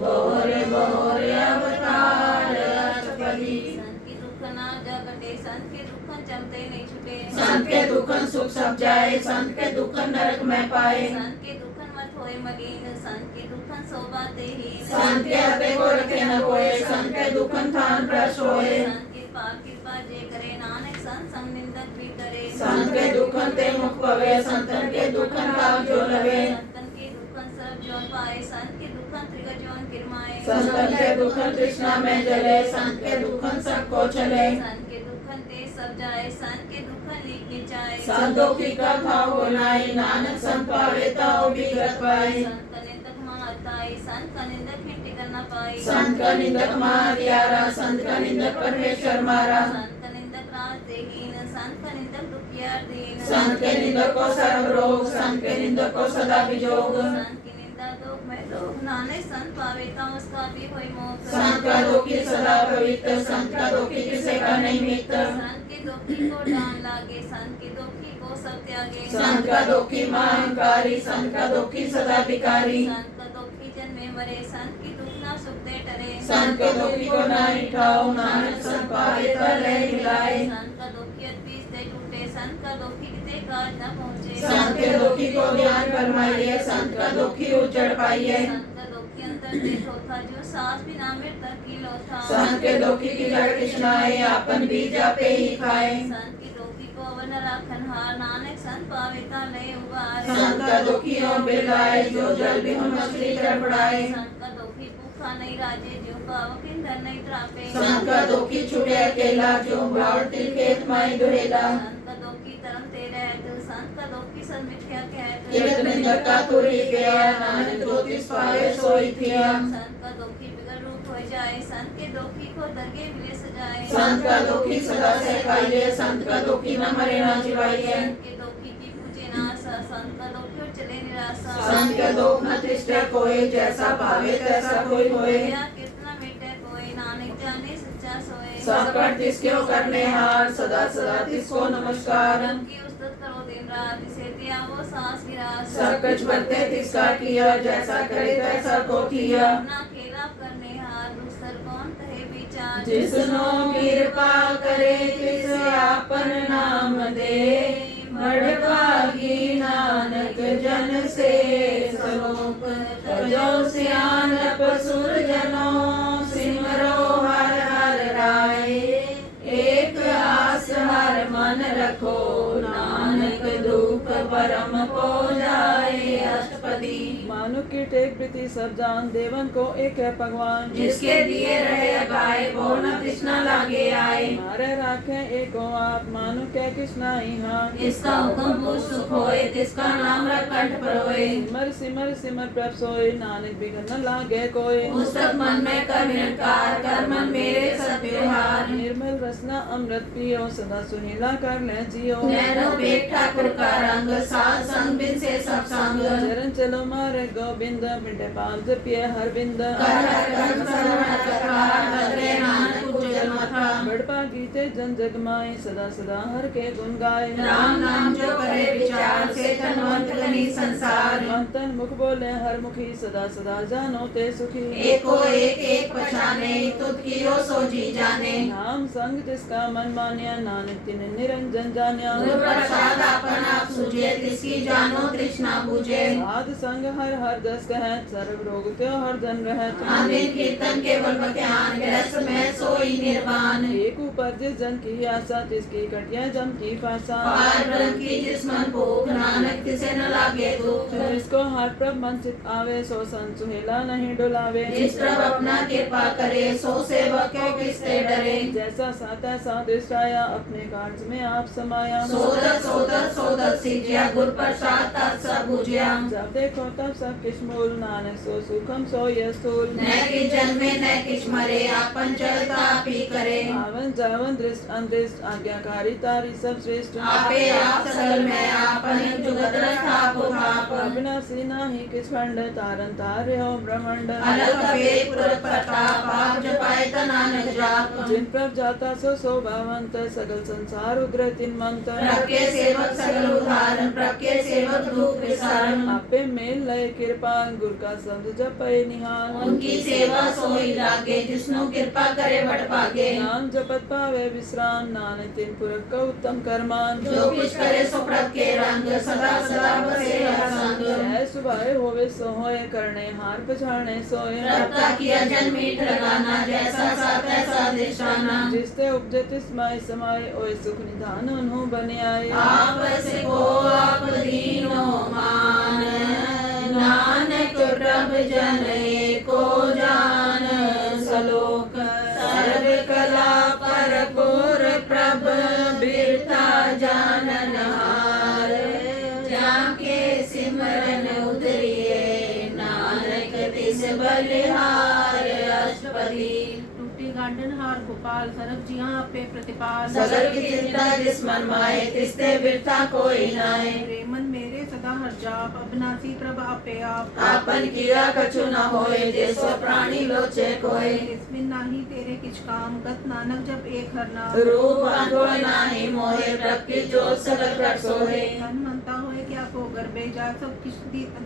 बोर बोर अवतार। अष्टपदी संत की दुख ना जगटे संत के दुख चलते नहीं छूटे। संत के दुखन सुख सब जाए संत के दुखन नरक में पाए। संत के दुखन मत होए मलिन संत के दुखन सोबाते ही। संत के हते को रखे न कोय संत के दुखन थान प्रश होए। संत कृपा कृपा जे करे नानक संत संग निंदक भी करे। संत के दुखन ते मुख पवे संतन के दुखन काव जो लवे। संतन के दुखन सब जौन पाए संत के दुखन त्रिग जौन किरमाए। संतन के दुखन तृष्णा में जले संत के दुखन सबको चले। संत के दुखन ते सब जाए संत के दुखन लीक निचाए। संतों की का भाव गुनाई नानक संत पावे ताओ बिगत पाई। संत का निंदक महाताई संत का निंदक हिंटी करना पाई। संत का निंदक महारियारा संत का निंदक परमेश्वर मारा। संत का निंदक राज देहीन संत का निंदक दुखियार दीन। संत के निंदक को सर्व रोग संत के निंदक को सदा विजोग। संत की निंदा दुख में लोग नानक संत पावे ता उसका भी होई मोक्ष। संत का दुखी सदा पवित्र संत का दुखी किसे का नहीं मित्र। संत के दुखी को डान लागे संत के दुखी को सब त्यागे। संत का दुखी महांकारी संत का दुखी सदा भिकारी। संत का दुखी जन्मे मरे संत की दुख ना सुख दे टरे। संत के दुखी को नाहि ठाओ नानक संत पावे तले मिलाए। संत का दुखी बीज दे टूटे संत का दुखी किते काज न पहुँचे। संत के दुखी को ज्ञान फरमाइए संत का दुखी उजड़ पाइए। संत का दुखी अंतर देखो था जो सास भी ना मृत की लो था। संत के दुखी की जड़ कृष्णाए आपन बीज आपे ही खाए। संत की दुखी को अवन राखन हार नानक संत पावे ता ले उबार। संत का दुखी हो बिलाए जो जल बिहुन मछली चढ़ पड़ाए। संत का दुखी भूखा नहीं राजे जो पावक इंधन नहीं त्रापे। संत का दुखी छुटे अकेला जो बावड़ तिल खेत माई दुहेला। संत का दुखी तरम तेरे दिल संत का दुखी सब मिथ्या कहत। किरत निंदक का तुरी गया नानक ज्योतिष पाए सोई थिया। संत का दुखी बिगड़ रूप हो जाए संत के दुखी को दरगे मिले सजाए। संत का दुखी सदा से खाइए संत का दुखी न मरे न जिवाइए। संत के दुखी की पूजे नासा संत का दुखी और चले निराशा। संत के दुख न तिष्ठे कोई जैसा पावे तैसा कोई होए। या कितना मिटे कोई नानक जाने सच्चा सोए। सब कर तिसको करने हार सदा सदा तिसको नमस्कार। धर्म की उस्तत करो दिन रात इसे दिया वो सांस विराज। सब कुछ बरते तिसका किया जैसा करे तैसा को किया। अपना खेला करने हार दूसर कौन कहे विचार। जिसनो कृपा करे तिसे आपन नाम दे। बड़भागी नानक जन से स्वरूप जो सियानप सुर जनों सिमरो हर हर राय। एक आस हर मन रखो नानक दुख परम को जाए। अष्टपदी मानुक की टेक प्रीति सब जान देवन को एक है भगवान। जिसके दिए रहे गाय वो न कृष्णा लागे आए। मारे राखे एको आप मानुक के कृष्णा यहाँ। इसका हुक्म पूछ सुख होए तिसका नाम रख कंठ पर होए। सिमर सिमर सिमर प्रभ सोए नानक बिघन न लागे कोई। पुस्तक मन में कर निरंकार कर मन मेरे सब व्यवहार। निर्मल रसना अमृत पियो सदा सुहेला कर ले जियो। नैनो पेट ठाकुर का रंग साध संग बिन से सब संग। चरण चलो मारे गोविंद मिटे पाल जपिए हर बिंद। कर हर कर्म सर्वण कथा भद्रे नानक उज्जवल मथा। बड़पा गीते जन जग माए सदा सदा हर के गुण गाए। राम नाम जो करे विचार से तनवंत गनी संसार। तन मुख बोले हर मुखी सदा सदा जानो ते सुखी। एको एक पहचाने तुद कियो सो जी जाने। नाम संग जिसका मन मान्या नानक तिन निरंजन जान्या। गुरु प्रसाद आपन आप सुझे तिसकी जानो तृष्णा बुझे। साध संग हर हर दस कहत सर्व रोग त्यो हर जन रहत। आनंद कीर्तन केवल बख्यान रस में सोई निर्वाण। एक ऊपर जिस जन की आशा तिसकी कटिया जम की फासा। पार ब्रह्म की जिस मन भूख नानक तिसे न लागे दुख। जिसको हर प्रभ मन चित आवे सो संत सुहेला नहीं डुलावे। जिस प्रभ अपना कृपा करे सो सेवक को किससे डरे। जैसा सा तैसा दृष्ट आया अपने कार्य में आप समाया। सोदत सीजिया गुर प्रसाद तत् सब बुझिया। जब देखो तब सब किछ मूल नानक सो सुखम सो यह स्थूल। न किछ जन्मे न किछ मरे आपन चलता आप ही करे। आवन जावन दृष्ट अनदृष्ट आज्ञाकारी तारी सब श्रेष्ठ। आपे आप सकल में आपन जुगत रखाप भाप। अविनाशी नाही किछ खंड तारन तारे हो ब्रह्मांड। अलग अभेद पुर प्रताप आप जपाए त नानक जाप। जिन प्रभ जाता सो शोभावंत सकल संसार उग्र तिन मंत। प्रभ के सेवक सकल उदाहरण प्रभ के सेवक दुख विसारण। आपे मेल लय कृपाल गुर का शब्द जपय निहाल। उनकी सेवा सोई लागे जिसनु कृपा करे बट भागे। नाम जपत पावे विश्राम नानक तिन पुरख का उत्तम कर्मान। जो कुछ करे सो प्रभ के रंग सदा सदा बसे हर संग। जय सुभाए होवे सो होए करने हार पछाड़ने सोए। रब का किया जन मीठ लगाना जैसा सा तैसा दिशाना। जिसते उपजे तिसमाय समाये ओए सुख निधान उन्हों बने आए। आप से को आप दीनो मान नानक प्रभ जन एको जान। सलोक सर्व कला परपुर प्रभ बिरता जानन हार। जाके सिमरन उतरिए नानक तिस बलिहार। अष्टपदी टूटी गांडन हार गोपाल सरब जिया आपे प्रतिपाल। सगर की चिंता जिस मन माए तिसते बिरता कोई नाए। रेमन मेरे सदा हर जाप अविनाशी प्रभ आपे आप। आपन किया कछु न होए जैसो प्राणी लोचे कोय। इसमें नाही तेरे किछ काम गत नानक जब एक हर नाम। रूप अंगो नाही मोहे प्रभ की जोत सगल कर सोहे। धन मनता होए क्या को गर्भे जा सब किछ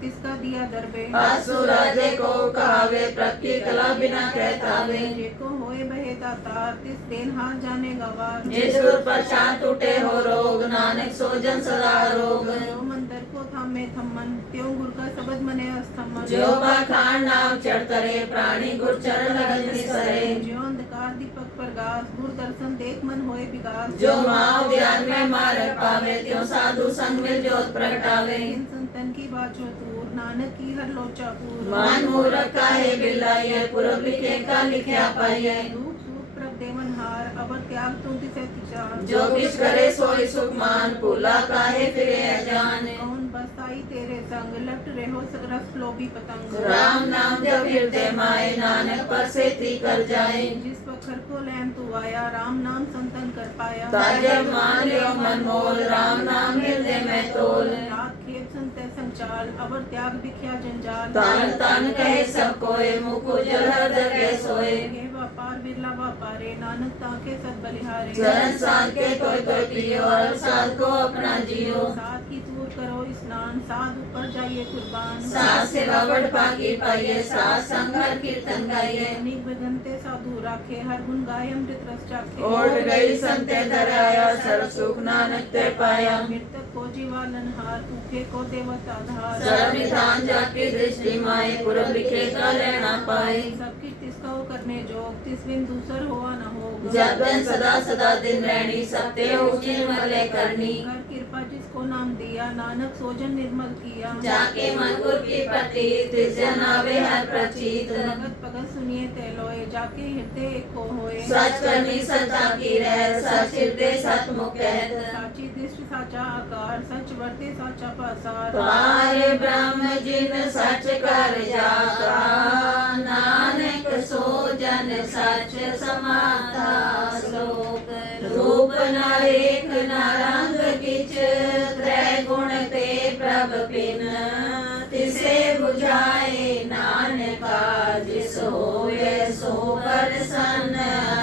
तिसका दिया दरबे। आसु राजे को कहावे प्रभ की कला बिना कहतावे। जेको होए बहे दातार तिस देन हाथ जाने गवार। जिस गुर पर शांत टूटे हो रोग नानक सोजन सदा रोग। जो मंदिर को थामे थम्मन त्यों गुर का शब्द मने अस्तमन। जो पाखांड नाव चढ़ तरे प्राणी गुर चरण लगन निसरे। जो अंधकार दीपक पर गास गुर दर्शन देख मन होए विकास। जो माओ ध्यान में मार्ग पावे त्यों साधु संग में ज्योत प्रगटावे। इन संतन की बाचो दूर नानक की हर लोचा पूर। मान मूरख काहे बिलाइए पुरब लिखे का लिखया पाइए। रूप सूप प्रभ देवन हार अवर त्याग तुम तिसे तिचार। जो किछ करे सोई सुख मान भूला काहे फिरे अजान। कौन बसाई तेरे संग लट रहो रस लोभी पतंग। राम नाम जब हृदय माए नानक पर से ती कर जाए। जिस पत्थर को लैन तू आया राम नाम संतन कर पाया। ताजब मान लियो मन मोल राम नाम हृदय में तोल। रात खेत संत संचाल अवर त्याग बिख्या जंजाल। तान तान कहे सब कोय मुकु जल हृदय के सोए। हे व्यापार बिरला व्यापारे नानक ताके सद बलिहारे। चरण साध के कोई कोई पियो और साध को अपना जियो। साथ की दूर करो स्नान साध ऊपर जाइए कुर्बान। साथ सेवा बढ़ पागी पाइए साथ संग हर कीर्तन गाइए। अनेक बदनते साधु राखे हर गुण गाय अमृत रस चाखे। ओढ़ गई संते धराया सर्व सुख नानक ते पाया। मृतक को जीवालन हार भूखे को देवता धार। सर्व निधान जाकी दृष्टि माए पुरब लिखे का लेना पाए। सबकी तिसका करने जोग तिस बिन दूसर हुआ न हो। जब दिन सदा सदा दिन रहनी सत्य ऊंची निर्मले करनी। कर कृपा जिसको नाम दिया नानक सोजन निर्मल किया। जाके मन गुर की पति तिस जन आवे हर प्रचीत। भगत भगत सुनिए तेलोए जाके हृदय एक को होए। सच करनी सच्चा की रह सच हृदय सत मुख कहत। साची दृष्टि साचा आकार सच वर्ते साचा पासार। पार ब्रह्म जिन सच कर जाता नानक सो जन सच समाता। श्लोक रूप न रेख न रंग किछ त्रय गुण ते प्रभ पिन। तिसे बुझाए नानका जिस होए सो प्रसन्न।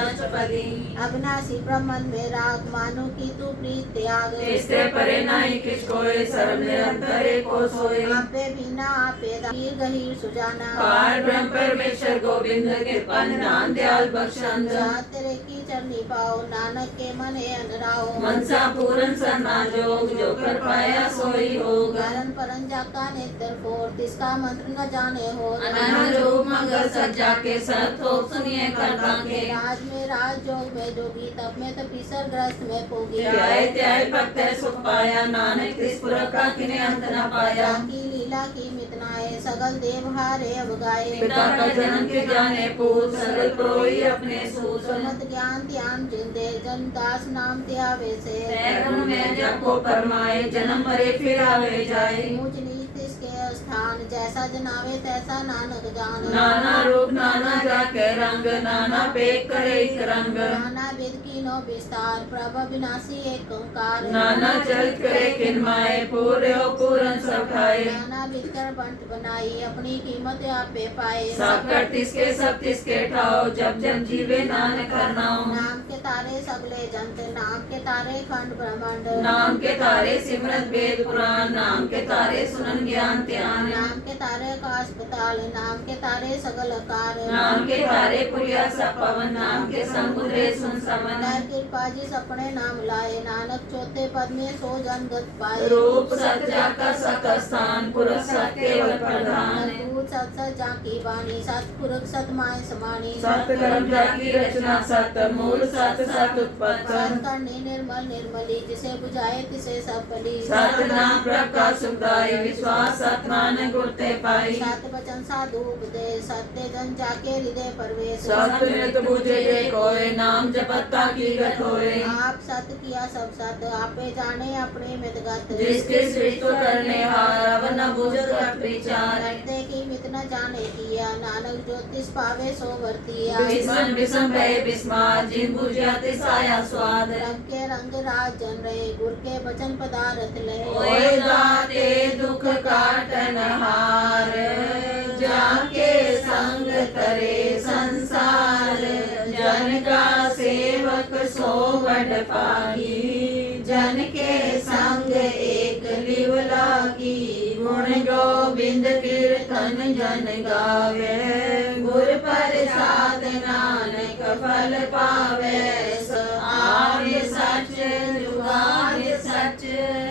अष्टपदी अविनाशी ब्रह्मन में राग मानो की तू प्रीत त्याग। इससे परे नहीं किछ कोई सर्व निरंतर एको सोए। आपे बिना आपे हीर गहीर सुजाना। पार ब्रह्म परमेश्वर गोविंद कृपा निधान दयाल बख्शंद। जहाँ तेरे की चरनी पाओ नानक के मन है अंधराओ। मनसा पूरन सन्ना जोग जो कर पाया सोई होग। कारण परन जाका नेत्र फोर तिसका मंत्र न जाने हो। अनंत रूप मंगल सज्जा के सरथोक सुनिए कर ताके। राज में राज जोग में जोगी तब में तपीसर ग्रस्त में पोगी त्याय त्याय भक्त सुख पाया नानक तिस पुरख का किने अंत न पाया की लीला की मितनाए सगल देव हारे अब गाए पिता का जन्म के जाने पूत सगल प्रोई अपने सूत सुमत ज्ञान ध्यान जिंदे जन दास नाम त्यावे से गुण में जब को परमाए जन्म मरे फिर आवे जाए ऊंच नीच तिसके स्थान जैसा जनावे तैसा नानक जान नाना रूप नाना जाके रंग नाना पेक करे एक रंग नाना विद कीनो विस्तार प्रभ विनाशी एक ओंकार नाना चरित करे किनमाए पूरे हो पूरन सब खाए नाना विद कर बंट बनाई अपनी कीमत आपे पाए सब कर तिसके सब तिसके ठाओ जब जब जीवे नानक करनाओ नाम के तारे सगले जंत नाम के तारे खंड ब्रह्मांड नाम के तारे सिमरत वेद पुराण नाम के तारे सुनन ज्ञान ध्यान नाम के तारे का अस्पताल नाम के तारे सगल कार नाम के तारे पुरिया सब पवन नाम के समुद्रे सुन समन नर कृपा जिस अपने नाम लाए नानक चौथे पद में सो जन गत पाए रूप सत्या का सत स्थान पुरुष सत केवल प्रधान भूत सत सत जाकी बाणी सत पुरुष सत माय समानी सत कर्म जाकी रचना सत मूल सत सत उत्पत्त सत करनी निर्मल निर्मली जिसे बुझाए तिसे सब बली सत नाम प्रकाश सुखदाई विश्वास सत मान गुरते पाई सत वचन साधु उपदेश सत्य जन जाके हृदय प्रवेश सत नित बुझे ये कोय नाम जपता की गत होए आप सत किया सब सत आपे जाने अपने मितगत जिसके सृष्टि करने हार अवन बुझत रख विचार करते की मित न जाने किया नानक ज्योतिष पावे सो वर्तिया विस्मन विषम भय विस्मार जिन बुझिया तिस आया स्वाद रंग के रंग राज जन रहे गुर के वचन पदार्थ ले ओए दाते दुख काटन हार जाके संग करे संसार जन का सेवक सो बड़ पागी जन के संग एक लिवला की गुण गोविंद कीर्तन जन गावे गुर प्रसाद नानक फल पावे आर्य सच जुगार्य सच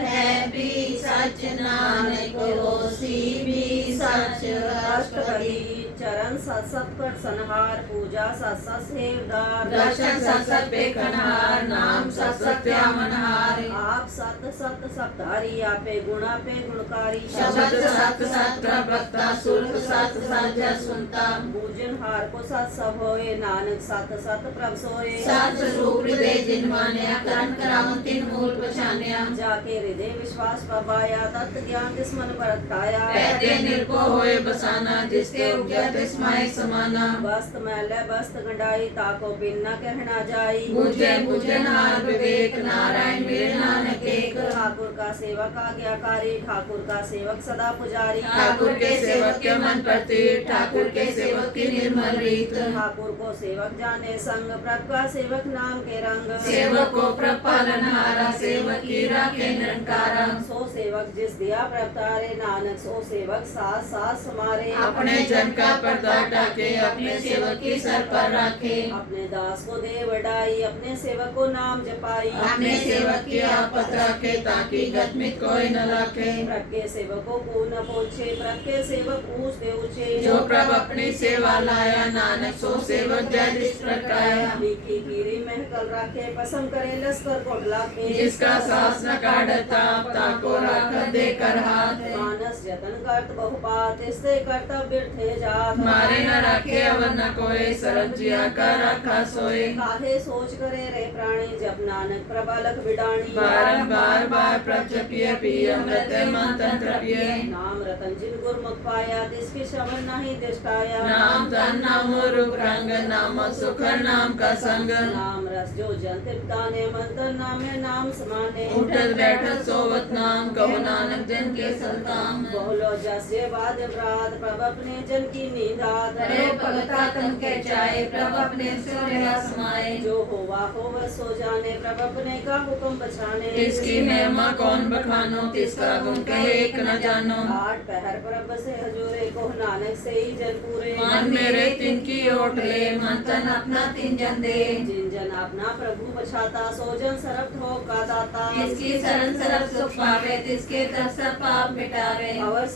है भी सच नानक होसी भी सच अष्टपदी चरण सत सत पर संहार पूजा सत सत सेवदार दर्शन सत सत पेखनहार नाम सत सत्यामनहार आप सत सत सप्तारी आपे गुणा पे गुणकारी शब्द सत सत प्रवक्ता सुरत सत सत सुनता पूजन हार को सत सब होए नानक सत सत प्रभ सोए सत रूप हृदय जिन मान्या करण करावन तिन मूल पछान्या जाके हृदय विश्वास पबाया तत्व ज्ञान तिस मन परताया पैदे निर्भो होए बसाना जिसके उपजा तिस्माय समाना वस्त मैले वस्त गंडाई ताको बिन न कहना जाई बुझे बुझनहार विवेक नारायण मेरे नानक एक ठाकुर का सेवक आज्ञाकारी ठाकुर का सेवक सदा पुजारी ठाकुर के सेवक के मन प्रति ठाकुर के सेवक की निर्मल रीत ठाकुर को सेवक जाने संग प्रभ का सेवक नाम के रंग सेवक को प्रपालनहारा सेवक की राखे निरंकारा सो सेवक जिस दिया प्रभ तारे नानक सो सेवक साथ साथ समारे अपने जन का पर्दा ढाके अपने सेवक की सर पर रखे अपने दास को दे बढ़ाई अपने सेवक को नाम जपाई अपने सेवक की आपत रखे ताकि गतमित कोई न रखे प्रभ के सेवकों को न पूछे प्रभ के सेवक ऊंचते ऊंचे जो प्रभ अपनी सेवा लाया नानक सो सेवक जय जिस प्रकाया लिखी कीरी महकल रखे पसंद करे लश्कर को लाके जिसका सास न काढ़ता ताको राख दे कर हाथ मानस जतन करत बहुपात इससे कर्तव्य थे जात मारे न रखे अवर न कोई सरब जिया का रखा सोए काहे सोच करे रे प्राणी जब नानक प्रबलक विडाणी बारंबार बार प्रजपिय पिय अमृत मंत्र पिय नाम रतन जिन गुरमुख पाया तिसके शवन नहीं दिष्टाया नाम तन नाम रूप रंग नाम सुखर नाम का संग नाम रस जो जन तिपताने मंत्र नामे नाम समाने उठत बैठत सोवत नाम कहो नानक जन के सलकाम बोलो जस्य बाद अपराध प्रभ अपने जन की नींदात करे भगता तन के चाहे प्रभ अपने सूर्य समाए जो होवा होव सो जाने प्रभ अपने का हुक्म बचाने इसकी महिमा कौन बखानो तिसका गुण कहे एक न जानो आठ पहर प्रभ से हजूरे को नानक से ही जन पूरे मन मेरे तिनकी ओट ले मन तन अपना तिन जन दे जिन जन अपना प्रभु बचाता सो जन सरब हो का दाता इसकी शरण सरब सुख पावे तिसके दस पाप मिटावे अवर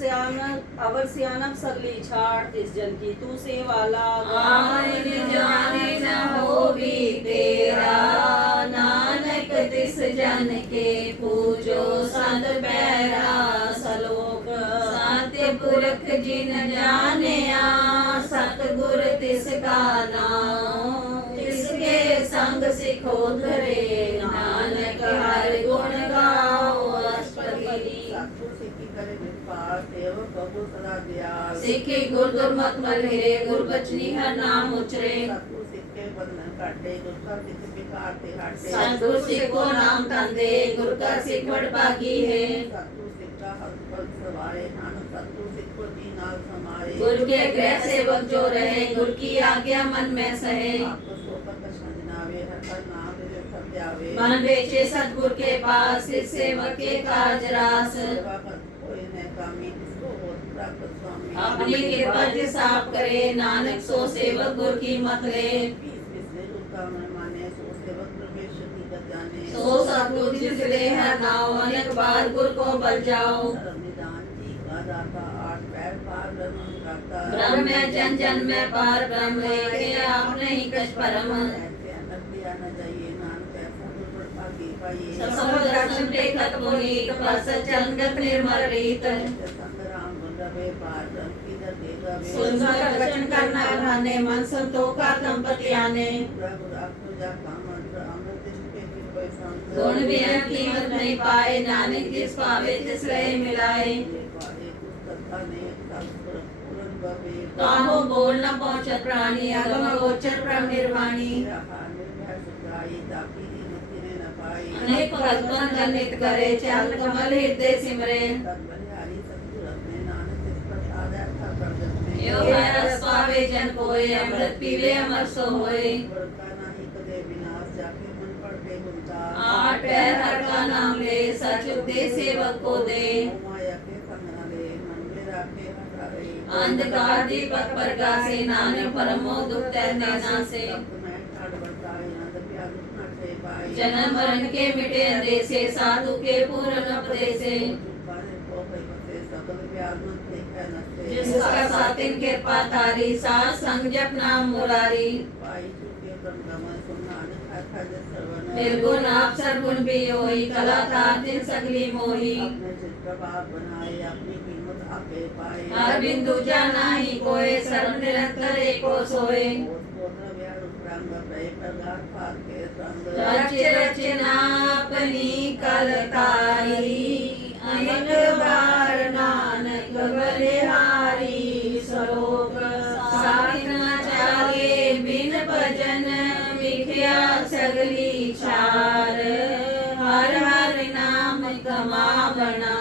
सियानब सगली छाड़ तिस जन की तू सेवा लाग आए जाने न हो भी ते जिन जानिया सतगुर तिसका नाम तिसके संग सिखो धरे नानक हर गुण गाओ अष्टपदी सतगुर सिक्खी करे निरपाल सेवक प्रभु सदा दयाल सिखी गुर दुर्मत मलहिरे गुर बचनी हर नाम उचरे सतगुर सिक्खे बंधन काटे गुर का सिख विकार ते हटे सतगुर सिखो नाम तंदे गुर का सिख बड़ भागी है सतगुर सिक्खा हर पल सवारे नानक सतगुर सिक्खो जी नाल समारे गुरु के गृह सेवक जो रहे गुरु की आज्ञा मन में सहे आपको सोकर कष्ट जनावे हर हर नाम ले सब जावे मन बेचे सतगुर के पास इस सेवक के काज रास सेवा कर कोई न कामी जिसको हो प्राप्त स्वामी अपनी कृपा जिस आप करे नानक सो सेवक गुर की मत ले बीस बिसरे रूपा मन माने सो सेवक प्रवेश की गत जाने सो सतगुर जिस दे हर नाव अनेक बार गुर को बल जाओ धर्म निदान जी का दाता आठ पैर पार ब्रह्म करता ब्रह्म में जन जन में पार ब्रह्म लेके आप नहीं कछ परम ऐसे अनर्थ दिया न जाइए नानक ऐसा दुर्बल भागी पाइए सब दर्शन टेकत पुनीत बस चंगत निर्मल रीत संग राम गुण रवे पार ब्रह्म की दर देगा वे सुनकर वचन करना रहने मन संतोखा दंपति आने प्रभु आपको जा काम मंत्र अमृत जिसके फिर कोई संग गुण बिना कीमत नहीं पाए नानक जिस पावे तिस रहे मिलाए पाए कुछ कथा ने सब पूर्ण बवे काहो बोल न पहुंचत प्राणी अगम गोचर ब्रह्म निर्वाणी मेरा हार निर्भय सुखाई ताकि मति ने न पाई अनेक कल्पन गणित करे चल कमल हृदय सिमरे तब बलिहारी सतगुर अपने नानक इस प्रसाद ऐसा प्रगट में यो रस पावे जन कोय अमृत पीवे अमर सो होए गुर का नाही कदे विनाश जाके मन पड़ते गुंता आठ पैर हर का नाम ले सच उपदेश सेवक को दे माया के संग न ले मन में राखे हटारे अंधकार दीपक प्रकाशे नानक परमो दुख तैरने नासे मैं ठाड़ बरताए नंद प्यार न थे पाई जन्म मरण के मिटे अंदेसे साधु के पूर्ण उपदेशे बारे को कई बसे सकल प्यार न थे कहनते जिसका सातिन कृपा तारी साथ संग जप नाम मुरारी पाई चुके ब्रह्म सुनान अथा जस सर्वन निर्गुण आप सर्वगुण भी होई कला तातिन सकली मोही अपने चित प्रभाव बनाए अपनी कीमत आपे पाए हर बिंदु जाना ही कोय सर्व निरंतर एको सोए गोत्र व्यार उपरंग प्रय प्रगार फार के संग रच रचना अपनी कलतारी अनेक बार नानक बलिहारी सरोग साथ न चाले बिन भजन मिथ्या सगली चार हर हर नाम कमावना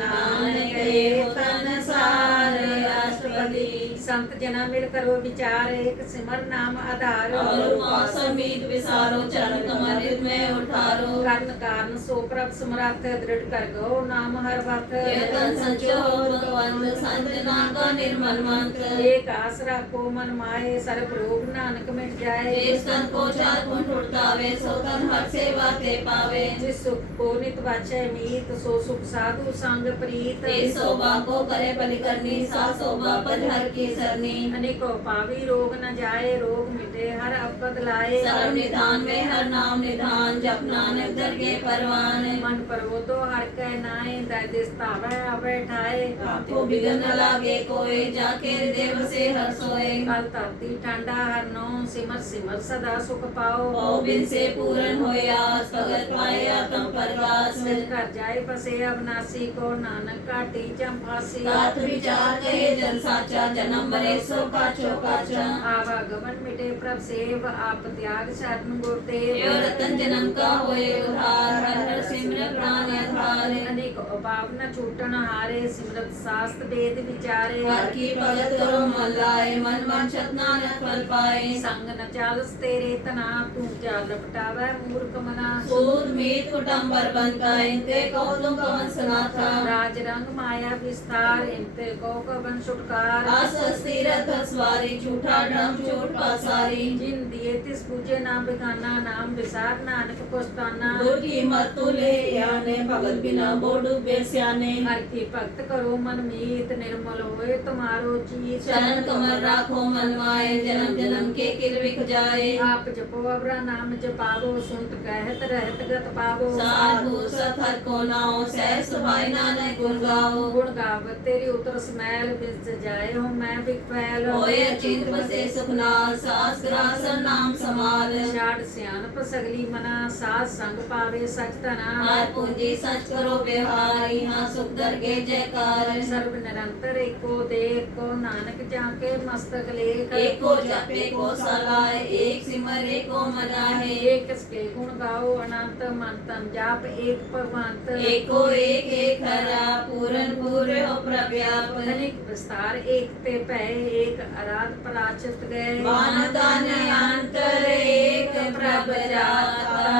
नानक एव तन सार अष्टपदी संत जना मिल करो विचार एक सिमर नाम आधार और समीत विसारो चरण कमल में उठारो कर्ण कारण सो प्रभ समरथ दृढ़ कर गो नाम हर वक्त यतन संचो भगवंत संत नाम का निर्मल मंत्र एक आसरा को मन माए सर्व रोग नानक मिट जाए जिस तन को चार गुण उठावे सो तन हर सेवा ते पावे जिस सुख को नित वाचय मीत सो सुख साधु संग प्रीत ते शोभा को करे बलि करनी सा शोभा पर हर की सरनी अनेको पावी रोग न जाए रोग मिटे हर आपद लाए सर्व निधान में हर नाम निधान जप नानक दरगे परवान मन परवो तो हर कह नाए दैदिस्तावै अवै ठाए आपको बिगन न लागे कोई जाके देव से हर सोए कल धरती ठंडा हर नो सिमर सिमर सदा सुख पाओ ओ बिन से पूर्ण होया भगत पाए आत्म प्रकाश घर जाए बसे अविनाशी को नानक काटी चंपासी साथ विचार कहे जन साचा जन्म मरे सो काचो काचा आवागमन मिटे प्रभ सेव आप त्याग शरण गुरुदेव यो रतन जन्म का होए उद्धार हर हर सिमर प्राण आधार अनेक अभाव न छूटन हारे सिमरत शास्त्र वेद विचारे हर की भगत करो मन लाए मन वांछत नानक फल पाए संग न चालस तेरे तना तू जा लपटावे मूर्ख मना सूद मीत कुटुंबर बनता इनते को तुम कवन सुना था राज रंग माया विस्तार इनते को कवन छुटकार अस्वस्थि रथ सवारी झूठा ड्रम झूठ पासारी जिन दिए तिस पूजे नाम बिखाना नाम विसार नानक पुस्ताना गुर की मत तुले याने भगत बिना बो डूबे स्याने हर की भक्त करो मन मीत निर्मल होए तुम्हारो चीत चरण कमल राखो मनवाए जन्म जन्म के किर विख जाए आप जपो अवरा नाम जपावो सुनत कहत रहत गत पावो साधु सथर को नाओ सह सुभाई नानक गुण गाओ गुण गावत तेरी उतर समैल बिस जाए हो मैं बिक फैल होए अचिंत बसे सुखनाल सास ग्रासन नाम समाल छाड़ सियानप सगली मना सास संग पावे सच तना हार पूंजी सच करो व्यवहार यहाँ सुख दरगे जयकार सर्व निरंतर एको देख को नानक जाके मस्तक लेख एको जपे को सलाए एक सिमर एको मनाहे एक इसके गुण गाओ अनंत मन तन जाप एक भगवंत एको एक हरा पूरन पूरे हो प्रव्याप अनेक विस्तार एक ते पै एक आराध पराचित गए मान तन अंतर एक प्रभ जाता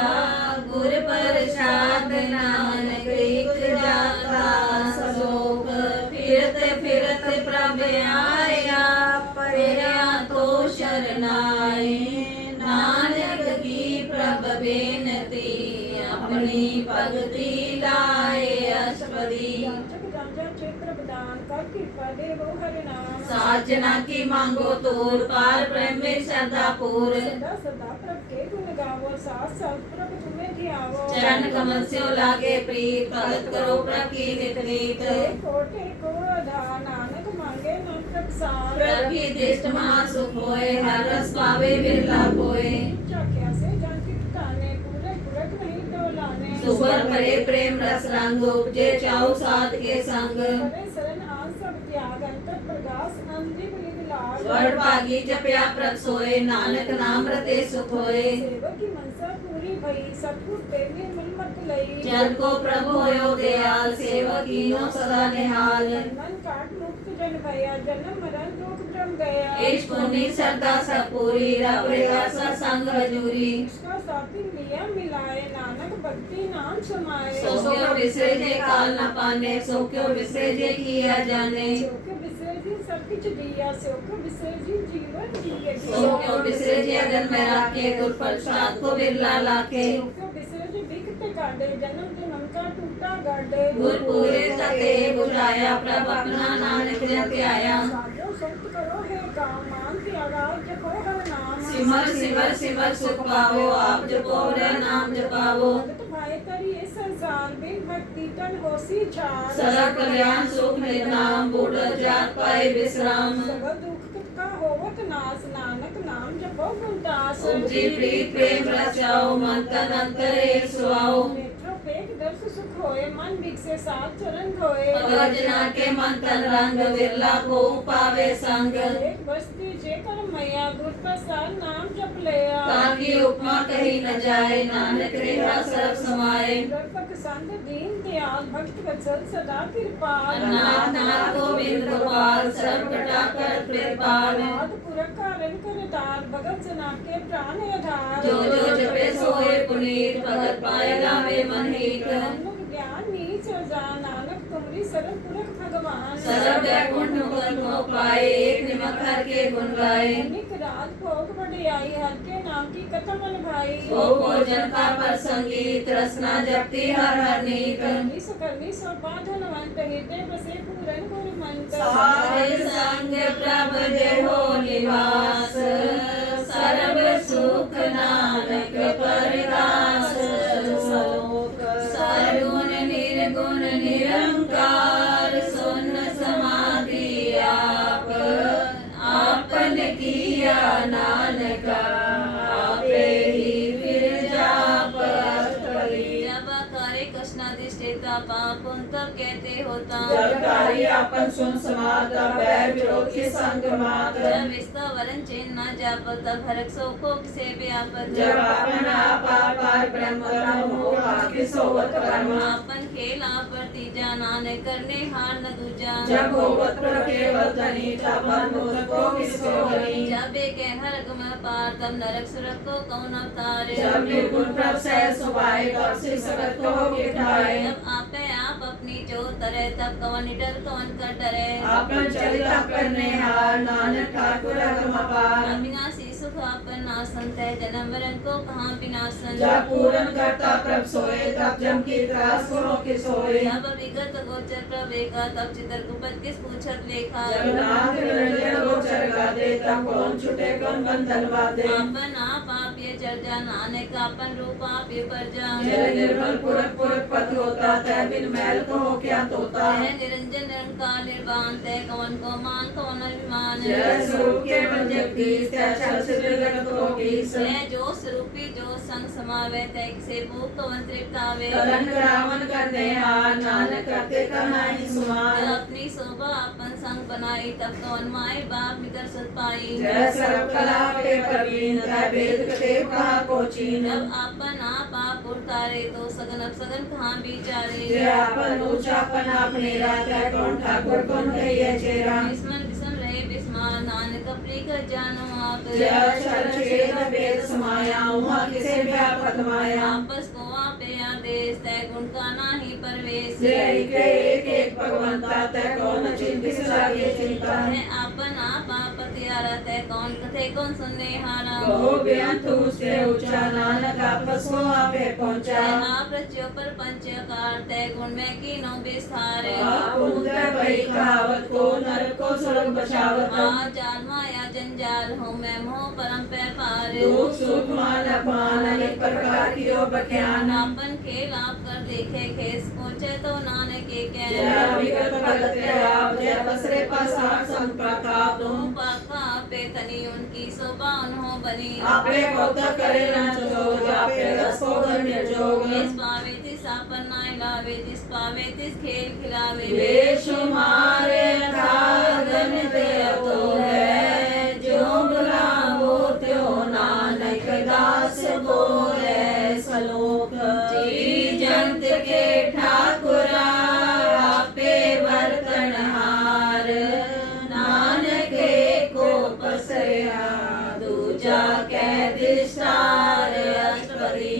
गुर प्रसाद नानक एक जाता सलोक फिरत फिरत प्रभ आया परया तो शरणाए नानक की प्रभ बेनती अपनी भक्ति लाए अष्टपदी जाचक जांजा क्षेत्र प्रदान कर कृपा देवो हरि नाम साजना की मांगो तोर पार ब्रह्म में श्रद्धा पूर सदा सदा प्रभ के गुण गावो साथ साथ प्रभ तुम्हें ध्यावो चरण कमल से लागे प्रीत भगत करो प्रभ की नित नीत कोटे को आधार नानक मांगे नाम प्रसाद प्रभ की दृष्ट महासुख होए हर रस पावे बिरला कोय चाक्या से जान की ताने पूरे पूरक नहीं डोलाने सुबर भरे प्रेम रस रंग उपजे चाऊ साध के संग करे शरण आन सब त्याग अंतर प्रकाश अंधी बलि विलास वड भागी जपया प्रभ सोए नानक नाम रते सुख होए सेवक की मनसा पूरी भई सतगुर प्रेमी मन मत लई जन को प्रभु होयो दयाल सेवक कीनो सदा निहाल मन काट मुक्त जन भया जन्म मरण दुख ब्रह्म गया ईश पुनि श्रद्धा सब पूरी रब रेगा सत्संग हजूरी इसका साथी लिया मिलाए नानक भक्ति नाम समाए सो क्यों विसरे जे काल न पाने सो क्यों विसरे जे किया जाने सो विसरे जी सब कुछ दिया सो विसरे जी जीवन जिए सो क्यों विसरे जे अगन में राखे गुर प्रसाद को बिरला लाखे सो विसरे जी बिकते काटे जन्म जन्म का टूटा गाडे गुर पूरे तते बुझाया प्रभ अपना नानक जग आया साधो संत करो है काम मान त्यागा जपो हर नाम सिमर सिमर सिमर सुख पावो आप जपो रे नाम जपावो भगत भाई तरी ये संसार बिन भक्ति तन होसी छार सदा कल्याण सुख निधाम बूढ़ जात पाए विश्राम सगल दुख का होवत नाश नानक नाम जपो गुणदास उपजी प्रीत प्रेम रचाओ मन तन अंतरे सुआओ नेत्रों फेंक दर्श सुख होए मन विकसे साथ चरण धोए भजना के मन तन रंग विरला को पावे संग एक बस्ती जे कर मैया गुर प्रसाद नाम जप लिया ताकि उपमा कही न जाए नानक रेहा सर्व समाए दर्पक संत दीन दयाल भक्त वत्सल सदा कृपाल नाथ नाथ गोविंद गोपाल सर्व कटा कर कृपाल नाथ पुरख कारण कर तार भगत जना के प्राण आधार जो जो जपे सोए पुनीत भगत पाए लावे मन हित मुख ज्ञान नीच जा नानक तुमरी सरल पुरख भगवान सरल वैकुंठ मुकुंद मोह पाए एक निमक हर के गुण गाए अनेक रात भोग बढ़ियाई हर के नाम की कथा मन भाई ओ भोजन का पर संगीत रसना जपती हर हर नीत करनी सोपा धनवंत हृदय बसे पूरन गुरु मंत्र सारे संग प्रभ जय हो निवास सर्व सुख नानक परगास सलोक सरगुण निर्गुण निरंकार सुन समाधि आप आपन किया नानका आपे ही फिर जाप जब करे कृष्णाधिष्ठिता पाप उन तब कहते होता जब कार्य अपन सुन समाता बैर विरोध के संग मात जब इसका वरण चिन्ह न जाप तब हरक सो को किसे व्यापत जब आपन आपा पार ब्रह्म तब हो आके सोवत कर्म आपन खेला प्रतिजा नानक करने हार न दूजा जब होवत पर केवल तनी तब मन मूल को किसको बनी जब एक हर गुम पार तब नरक सुरक को कौन अवतार जब निर्गुण प्रभ सह सुभाए तब से सगत को किठाए जब आपे आप अपने अपनी जो तरे तब कवन डर कवन कर डरे आपन चरिता करने हार नानक ठाकुर अगमपार अविनाशी सुख आपन नासन तय जन्म मरण को कहाँ विनाशन जब पूरन करता प्रभ सोए तब जम की त्रास को के सोए जब विगत गोचर प्रवेका तब चितर गुपत किस पूछत लेखा जब नाथ निरंजन गोचर गादे तब कौन छुटे कौन बंधन बाधे आपन आप ये चर्चा नानक आपन रूप आप ये परजा जय निर्मल पुरख पुरख पति होता तय बिन मैल को हो क्या तोता है निरंजन निरंकार निर्वाण तय कवन को मान कवन अभिमान जय स्वरूप के मन जगदीश तय चल सिद्ध जगत को कीस है जो स्वरूपी जो संग समावे तय से भूख कवन तृप्तावे कलंक रावण करने हार नानक करते कहानी सुमार अपनी शोभा अपन संग बनाई तब कवन माई बाप मितर सत पाई जय सर्व कला पे प्रवीण तय वेद कते कहा को चीन जब आपन आप उतारे तो सगन अब सगन कहाँ बिचारे जय आपन ऊंचापन आपने रात कौन ठाकुर कौन कहिए चेरा विस्मन विसम रहे विस्मान नानक अपनी कर जानो आप जय चल छेद वेद समाया वहाँ किसे व्यापक माया आपस को आपे आदेश तय गुण का नाही परवेश जय के एक भगवंता तय कौन चिंतित लागे चिंता है आपन आप त्यारा तय कौन कथे कौन सुनने हारा कहो बेअंत उससे ऊंचा नानक आपस को आपे पहुंचा आप रच्यो पर पंचकार तय गुण में की नो विस्तार आप उदय भई कहावत को नरक को स्वर्ग बचावत जाल माया जंजाल हो मैं मोह परम पे पार दुख सुख मान अपान अनेक प्रकार की हो बख्यान आपन खेल आप कर देखे खेस पहुँचे तो नानक के कह जय विगत भगत के आप जय बसरे पासार संप्रताप तुम पाका पे तनी उनकी शोभा उन्हों बनी आपे कौतक करे न जोग आपे रस को घर निर्जोग जिस पावे तिस आपन नाय लावे जिस पावे तिस खेल खिलावे बेशुमारे अथागन ते तो है जो बुलावो त्यो नानक दास बोले सलोक जी जंत के ठाकुरा आपे बर्तन हार नानक को पसया दूजा कै दिशार अष्टपदी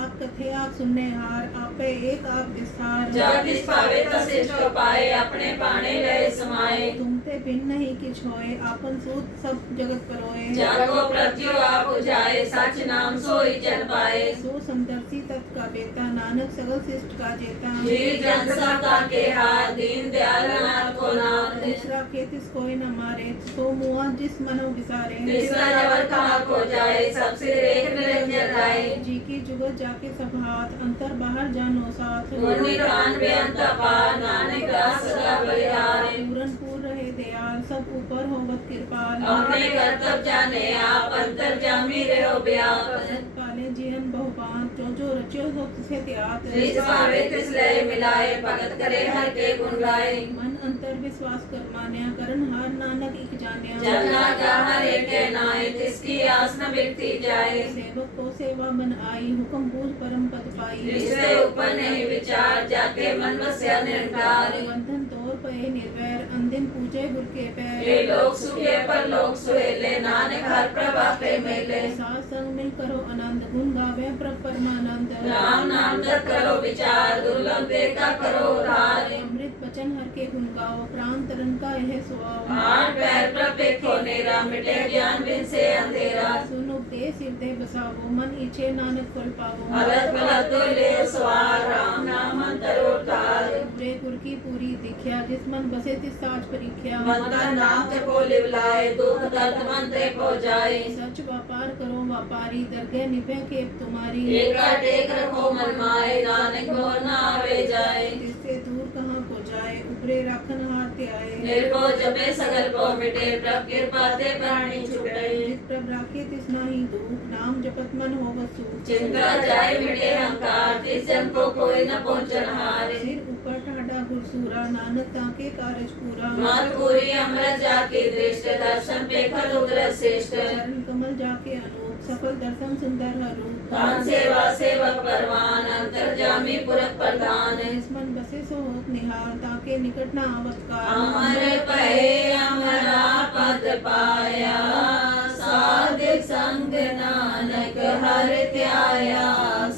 आप कथे आप सुनने हार आपे एक आप विस्तार जब इस पावे तसिष्ठ पाए अपने पाने गए समाए तुमते भिन्न नहीं किछ होए आपन सूत सब जगत परोए जागो प्रत्यु आप उजाए सच नाम सोई जन पाए सो समदर्शी तत् का बेता नानक सगल शिष्ट का जेता जी जन सबका के हाथ दीन दयाल नाथ को नाथ दूसरा खेतिस कोई न मारे सो मुआ जिस मनो विसारे तीसरा जबर कहाँ को जाए सबसे एक निरंजन राय जी की जुगत जाके सब हाथ अंतर बाहर जानो साथ मुनि कान बेअंत अपार नानक दास सदा बलिहारे पूरन पूर रहे दयाल सब ऊपर होवत कृपाल अपने कर्तव्य जाने आप अंतर जामी रहो व्याप पाले जीवन बहुपात जो जो रच्यो हो तिसे त्यात जिस पावे तिस लय मिलाए भगत करे हर के गुण गाए मन अंतर विश्वास कर मान्या करन हार नानक इक जान्या जमना का हर एक नाय तिसकी आस न बिकती जाए सेवक को सेवा मन आई हुक्म पूज परम पद पाई जिससे ऊपर नहीं विचार जाके मन बस्या निरंकार बंधन तोर पए निर्वैर अंदिम पूजे गुर के पैर ये लोग सुखे पर लोग सुहेले नानक हर प्रभा पे मेले साथ संग मिल करो आनंद गुण गावे प्रभ परमानंद राम नाम जप करो विचार दुर्लभ देखा करो उधार अमृत बचन हर के गुण गाओ प्राण तरन का यह सुआव हाथ पैर प्रभ देखो नेरा मिटे ज्ञान बिन से अंधेरा सुन उपदेश हृदय बसावो मन इच्छे नानक फल पावो अलग पलक तो ले सवार राम नाम अंतर उतार पूरे गुर की पूरी दिख्या जिस मन बसे तिस साच परीख्या मन का नाम जपो लिवलाए दुख दर्द मन ते पो जाए सच व्यापार करो व्यापारी दरगह निभे खेप तुम्हारी एका टेक रखो मन माए नानक को न आवे जाए इससे दूर कहाँ को जाए उपरे राखन हाथ आए निर्भो जपे सगल को मिटे प्रभ कृपा ते प्राणी छुटे जिस प्रभ राखे तिस नाही दुख नाम जपत मन हो वसु चिंता जाए मिटे अहंकार तिस जन को कोई न पहुंचन हारे सिर ऊपर ठाडा गुरसूरा नानक ताके कारज पूरा मत पूरी अमृत जाके दृष्ट दर्शन पे खल उग्र श्रेष्ठ चरण कमल जाके अनूप सफल दर्शन सुंदर हरूप दान सेवा सेवक परवान अंतर्जामी पुरख प्रधान इस मन बसे सो होत निहाल ताके निकट न आवत काल अमर पहे अमरा पद पाया साधिक संग नानक हर त्याया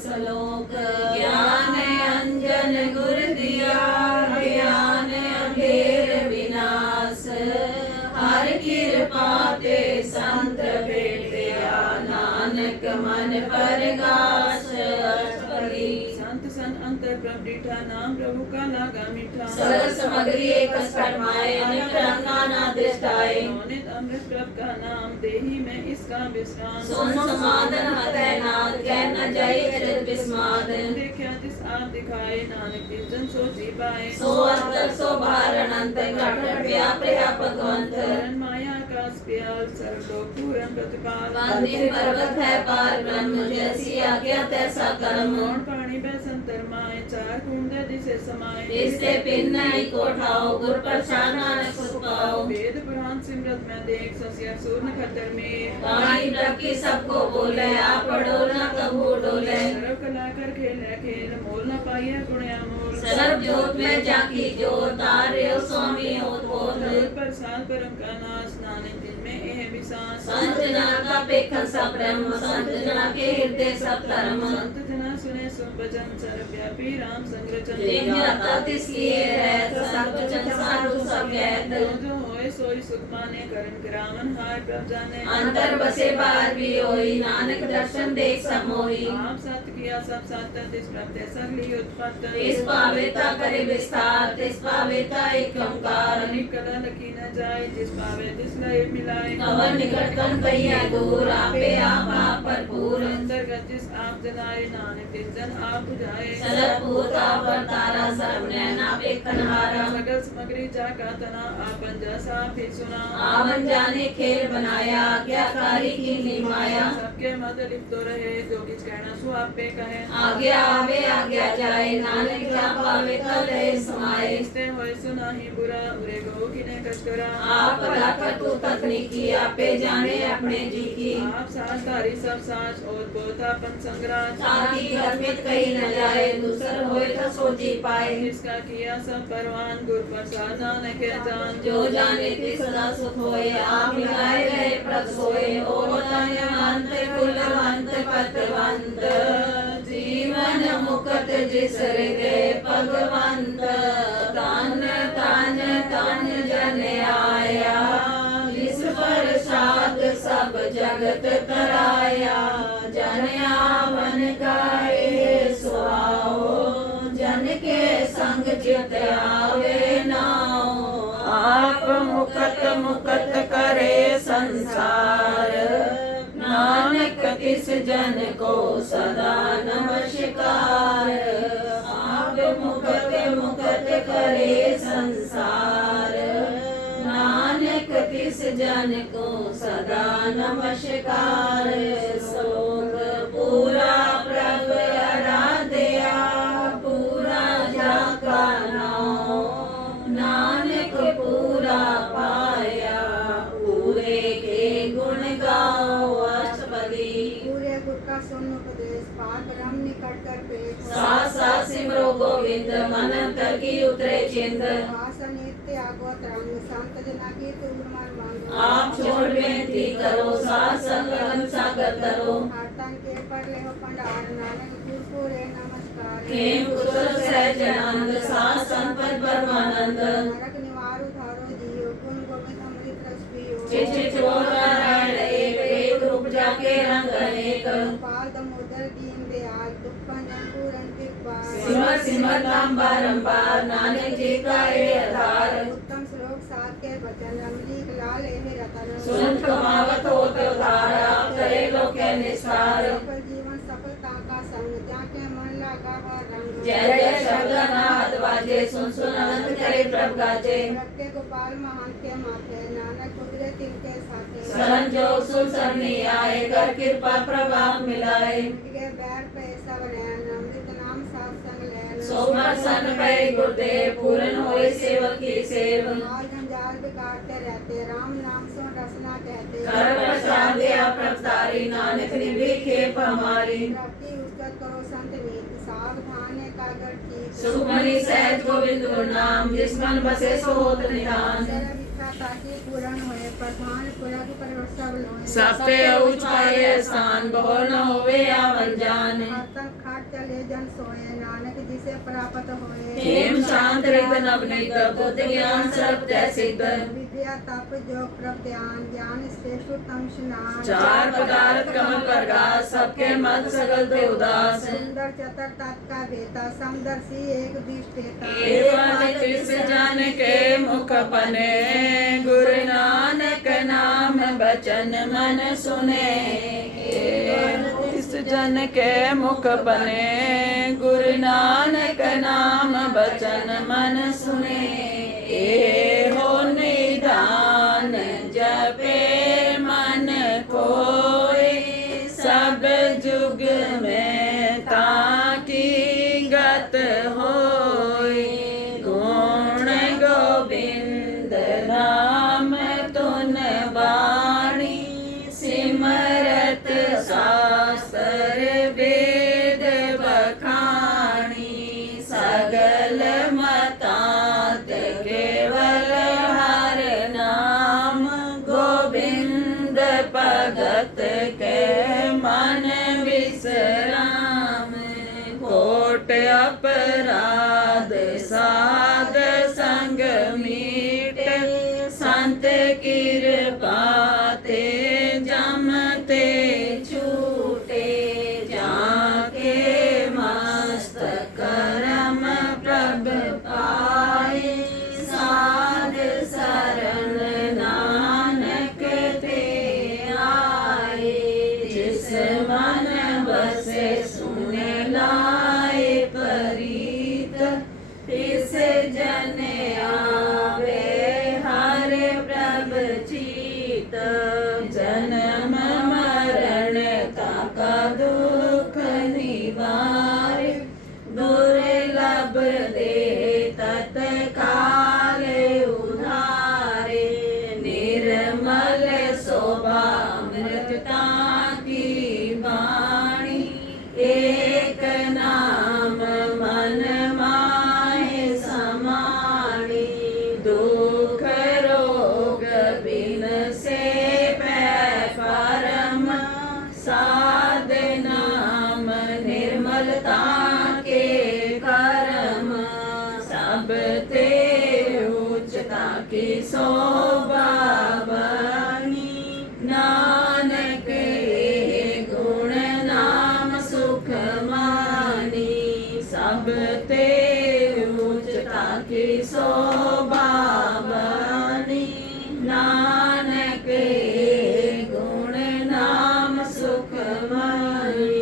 सलोक ज्ञान अंजन गुर दिया परगाश अष्टपदी संत सन अंतर प्रभ डीठा नाम प्रभु का लागा मीठा सगल सामग्री एक कर्माए अनेक रंगा ना दृष्टाए नौनित अमृत प्रभ का नाम देही में इसका विश्राम सोन समादन हतै नाथ कह न जाई अजत विस्माद देखा जिस आप दिखाए नानक जिस जन सोची पाए सो अंतर सो बाहर अनंत घट घट व्याप भगवंत करण माया का स्प्याल सर्वलोक पूरन प्रतिपाल वंदे पर्वत है पार ब्रह्म जैसी आज्ञा तैसा कर्म कौन पानी बह संतर माए चार कुंड दिसे समाए इससे पिन नहीं को ठाओ गुर प्रसाद नानक सुखाओ वेद पुराण सिमरत में देख ससिया सूर्य खतर में वाणी प्रभ की सबको बोले आप डोलना कबू डोले सर्व कला कर खेले खेल मोल न पाइए गुणया मोल सर्व जोत में जाकी जोत तार्यो स्वामी होत बोल प्रसाद परम का नाश नानक दिन में एह विसास संत जना का पेखन सब ब्रह्म संत जना के हृदय सब धर्म संत जना सुने सुन भजन सर्वव्यापी राम संग्रचन जिन जाता तिसलिए रहत संत जन साधु सब कहत जो होए सोई सुख माने करण ग्रामन हाय प्रभ जाने अंतर बसे बाहर भी होई नानक दर्शन देख सब मोही आप सत किया सब सत तिस प्रत्यय सगली उत्पत्त इस पावेता करे विस्तार तिस पावेता एक ओंकार अनेक कला लकी न जाए जिस पावे तिस लय मिलाए कवन निकट कन कहिया दूर आपे आप भरपूर अंतर्गत जिस आप जनाए नानक तिस जन आप बुझाए सरभूत अवतारा सर्वनैना पेखनहारा सगल सामग्री जाका तना आपन जैसा फिर सुना आवन जाने खेल बनाया आज्ञाकारी की निमाया सबके मत लिप्त रहे जो किछ कहना सो आप पे कहे आज्ञा आवे आज्ञा जाए नानक जा पावे कल समाए इसते होए सुना ही बुरा उरे गो किने कछ करा आप भला करतु तकनीकी आपे जाने अपने जी की आप सास तारी सब सास और बोधापन संग्राम ताकि गर्मित कहीं न जाए दूसर होए तो सोची पाए जिसका किया सब परवान गुर प्रसाद नानक जान जो जाने ति सदा सुख होए आप मिलाए रहे प्रभ सोए ओ दयावंत कुलवंत पतवंत जीवन मुक्त जिस हृदय भगवंत तान तान तान जन आया जिस प्रसाद सब जगत कराया जन आवन गाए सुआओ जन के संग चित आवे नाओ आप मुकत मुकत करे संसार नानक तिस जन को सदा नमस्कार आप मुकत मुकत करे संसार नानक तिस जन को सदा नमस्कार श्लोक पूरा प्रभ आराध्या पूरा जाका नाम नानक पूरा पाया पूरे के गुण गाओ अष्टपदी पूरे गुर का सुन उपदेश पार ब्रह्म निकट कर पेश साथ साथ सिमरो गोविंद मन अंतर की उतरे चिंत आसन नित्य आगवत रंग संत जना की तुम मन मांगो आप छोड़ बेनती करो साथ संग लगन सागर करो आतन के पर ले हो पंडार नानक गुर को रे नमस्कार खेम कुशल सहज आनंद साथ संपत परमानंद नरक निवार उधारो जियो गुण गोविंद अमृत रस पियो चित नारायण एक एक रूप जाके रंग अनेक पाल दमोदर दीन दयाल दुखन पूरन कृपा सिमर सिमर नाम बारंबार नानक जी का ये आधार उत्तम श्लोक साथ के वचन रमलीक लाल हे रतन सुन कमावत होते उधार आप करे लो के निस्तार सफल जीवन सफलता का संग जाके मन लगा हर रंग जय जय शब्द नाद बाजे सुन सुन अनंत करे प्रभ गाजे रट्टे गोपाल महान के माथे नानक गुजरे तिनके साथे शरण जो सुन सरनी आए कर कृपा प्रभाव मिलाए मिटगे बैर पे सब नैन अमृत नाम साथ संग लैन सोमर सन पे गुरुदेव पूरन होए सेवक की सेव माल जंजाल बिगाड़ते रहते राम नाम सो रसना कहते कर प्रसाद दिया प्रभतारी नानक निभि खेप हमारी रट्टी उस्कत करो संत मीत सावधान है कागर की सुखमणि सहज गोविंद गुरु नाम जिस मन बसे सो होत निधान सर्व इच्छा ताकि पूर्ण होए प्रधान पुरख पर सब लोए सब पे ऊंच पाए स्थान बहु न होवे आवन जान आतंक खाट चले जन सोए, नानक जिसे प्राप्त होए। हेम शांत रित नवनीत बुद्ध ज्ञान सर्व तै सिद्ध। विद्या तप जो प्रभ ध्यान, ज्ञान श्रेष्ठतम स्नान। चार पदार्थ कमल प्रकाश, सबके मत सगल ते उदास। सुंदर चतर तत् का बेता, समदर्शी एक दृष्टेता। एवं तिस जन के मुख बने, गुरु नानक नाम बचन मन सुने। इस जन के मुख बने, गुरु नानक नाम बचन मन सुने। ए हो निधान जपे मन कोई, सब जुग में ताकी गत होई। गुण गोविंद नाम तुन वाणी, सिमरत शास्त्र वेद बखानी। सगल मतांत केवल हर नाम, गोविंद भगत के मन विश्राम। कोट अपराध साध संग मीट, संत कृपा ते जमते छूटे। जाके मस्तक करम प्रभ पाए, साध शरण नानक ते आए। जिस मन बसे सुने लाए परीत, तिस जन आवे हर प्रभ चीत। जन्म मरण ताका दुख निवार, दुर्लभ दे तत्काल उधारे। निर्मल शोभा अमृतता की वाणी, एक नाम मन माहे समाणी। दुख रोग बिन से पै परम, साध नाम निर्मलता के करम। सब ते उच्चता की शोभा बनी, नानक ये गुण नाम सुख मानी। सब ते उच्चता की शोभा बनी, नानक ये गुण नाम सुख मानी।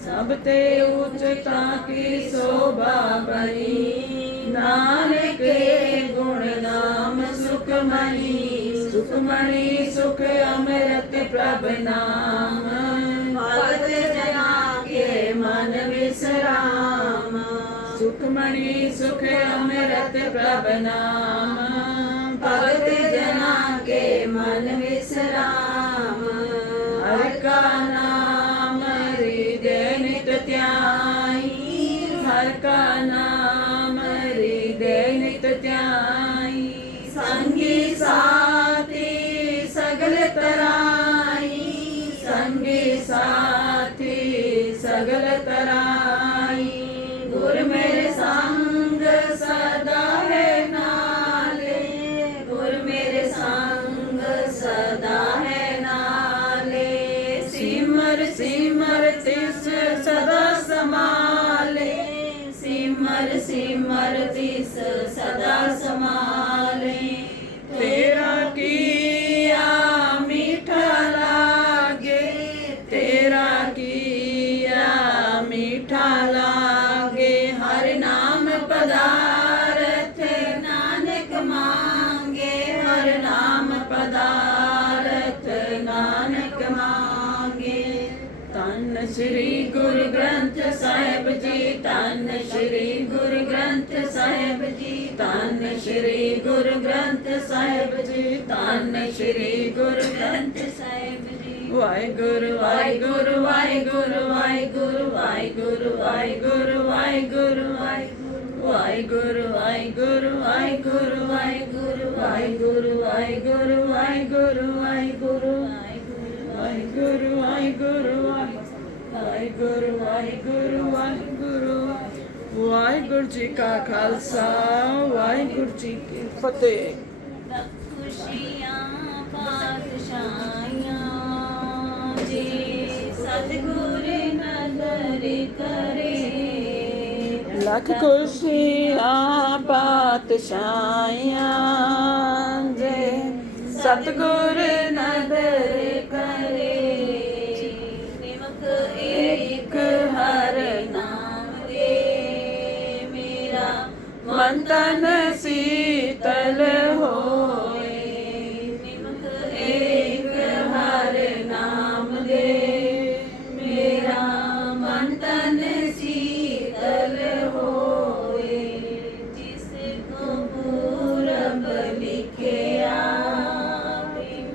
सब ते उच्चता की शोभा बनी, नानक ये गुण नाम सुख मणि। सुखमणि सुख अमृत प्रभ नाम, भगत जना के मन विश्राम। सुखमणि सुख अमृत प्रभ नाम, भगत जना के मन विश्राम। हर का नाम हृदय नित ध्याई, हर का नाम हृदय नित ध्याई। संगी साथी सगल तराई, संगी साथी सगल तराई। गुर मेरे संग सदा है नाले, गुर मेरे संग सदा है नाले। सिमर सिमर तिस सदा समाले, सिमर सिमर तिस सदा समाले। तेरा किया मीठा लागे, तेरा किया मीठा लागे। हर नाम पदार्थ नानक मांगे, हर नाम पदार्थ नानक मांगे। तन श्री गुरु ग्रंथ साहिब जी, तन श्री गुरु ग्रंथ साहिब जी, तन श्री गुरु ग्रंथ साहिब जी, तन श्री गुरु ग्रंथ साहिब जी। वाहिगुरु वाहिगुरु वाहिगुरु वाहिगुरु वाहिगुरु वाहिगुरु वाहिगुरु वाहिगुरु वाहिगुरु वाहिगुरु वाहिगुरु वाहिगुरु वाहिगुरु वाहिगुरु वाहिगुरु वाहिगुरु वाहिगुरु वाहिगुरु वाहिगुरु ਵਾਹਿਗੁਰੂ ਵਾਹਿਗੁਰੂ ਵਾਹਿਗੁਰੂ ਵਾਹਿਗੁਰੂ ਜੀ ਕਾ ਖਾਲਸਾ ਵਾਹਿਗੁਰੂ ਜੀ ਕੀ ਫਤਿਹ। ਖੁਸ਼ੀਆਂ ਪਾਤਸ਼ਾਹੀਆਂ ਜੀ ਸਤਿਗੁਰ ਨਦਰ ਕਰੇ। ਲੱਖ ਖੁਸ਼ੀਆਂ ਪਾਤਸ਼ਾਹੀਆਂ ਜੇ ਸਤਿਗੁਰ ਨਦਰ ਕਰੇ। ਨਿਮਕ ਏਕ ਹਰ ਨਾਮ ਦੇ ਮੇਰਾ ਮਨ ਤਨ ਸੀਤਲ ਹੋਏ। ਨਿਮਕ ਏਕ ਹਰ ਨਾਮ ਦੇ ਮੇਰਾ ਮਨ ਤਨ ਸੀਤਲ ਹੋਏ। ਜਿਸ ਕੋ ਪੂਰਬ ਲਿਖਿਆ ਤਿਨ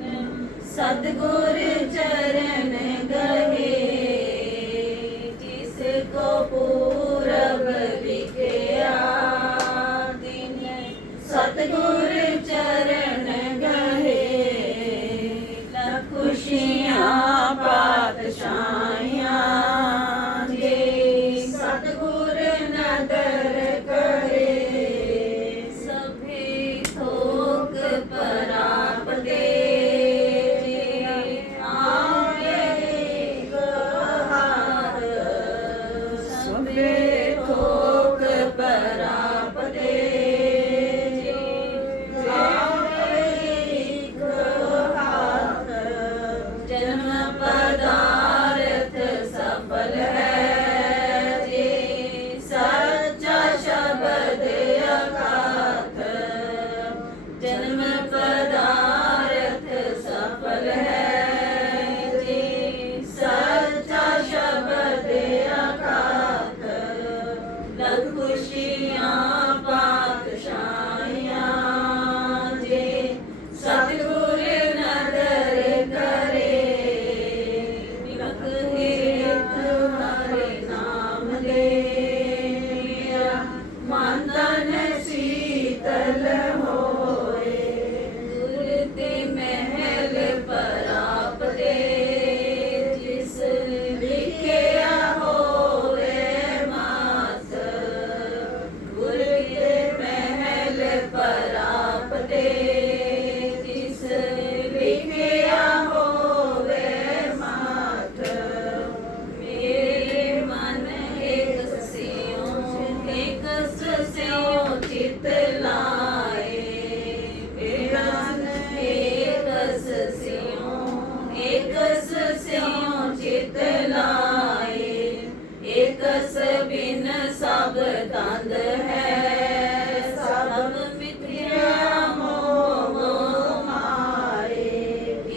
ਸਤਿਗੁਰ ਚਰਨ ਗਏ। ਜਿਸ ਕੋ ਪੂਰਬ ਲਿਖਿਆ ਤਿਨ ਸਤਿਗੁਰ ਚਰਨ ਗਏ। ਲੱਖ ਖੁਸ਼ੀਆਂ ਪਾਤਸ਼ਾਹੀਆਂ ਜੇ ਸਤਿਗੁਰ ਨਦਰ ਕਰੇ। ਸਭੇ ਥੋਕ ਪਰਾਪਤੇ ਜੇ ਆਵੇ ਹਾਰ। ਸਭੇ ਥੋਕ ਪਰਾਪਤੇ ਜੇ ਆਵੇ ਹਾਰ। ਜਨਮ ਪਦਾਰਥ ਸਫਲ ਹੈ ਜੇ ਸੱਚਾ ਸ਼ਬਦ ਅਗਾਧ। ਜਨਮ ਪਦਾਰਥ ਸਫਲ ਹੈ ਜੇ ਸੱਚਾ ਸ਼ਬਦ ਅਗਾਧ। ਲੱਖ ਖੁਸ਼ੀਆਂ ਪਾਤਸ਼ਾਹੀਆਂ ਜੇ ਸਤਿਗੁਰ ਨਦਰ ਕਰੇ। ਨਿਮਕ ਏਕ ਹਰਿ ਨਾਮ ਦੇ ਮੇਰਾ ਮਨ ਤਨ ਸੀਤਲ ਹੋਏ। ਗੁਰ ਤੇ ਮਹਿਲ ਪਰਾਪਤੇ ਜਿਸ ਲਿਖਿਆ ਹੋਵੇ ਮਾਤ। ਗੁਰ ਤੇ ਮਹਿਲ ਪਰਾਪਤੇ ਜਿਸ ਲਿਖਿਆ ਹੋਵੇ ਮਾਤ। ਮੇਰੇ ਮਨ ਏਕ ਸਿਉ ਚਿਤ ਲਾਏ। ਮੇਰਾ ਮਨ ਏਕ ਸਿਉ ਚਿਤ ਲਾਏ। ਏਕਸ ਬਿਨ ਸਭ ਤੰਦ ਹੈ। ਸਭ ਮਿਥਿਆ ਮੋਹ ਮਾਏ।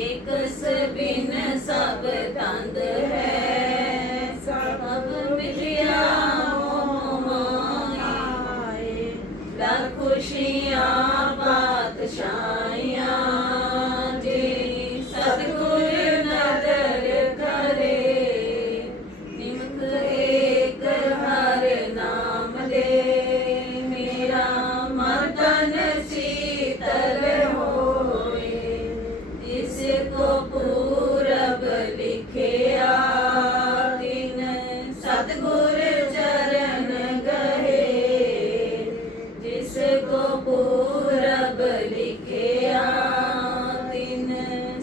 ਏਕਸ ਬਿਨ ਸਭ ਤੰਦ ਹੈ। ਸਭ ਮਿਥਿਆ ਮੋਹ ਮਾਏ। ਲੱਖ ਖੁਸ਼ੀਆਂ ਪਾਤਸ਼ਾਹੀਆਂ ਜੇ ਸਤਿਗੁਰ ਨਦਰ ਕਰੇ। ਨਿਮਕ ਏਕ ਹਰ ਨਾਮ ਦੇ ਮੇਰਾ ਮਨ ਤਨ ਸੀਤਲ ਹੋਏ। ਜਿਸ ਕੋ ਪੂਰਬ ਲਿਖਿਆ ਤਿਨ ਸਤਿਗੁਰ ਚਰਨ ਗਏ। ਜਿਸ ਕੋ ਪੂਰਬ ਲਿਖਿਆ ਤਿਨ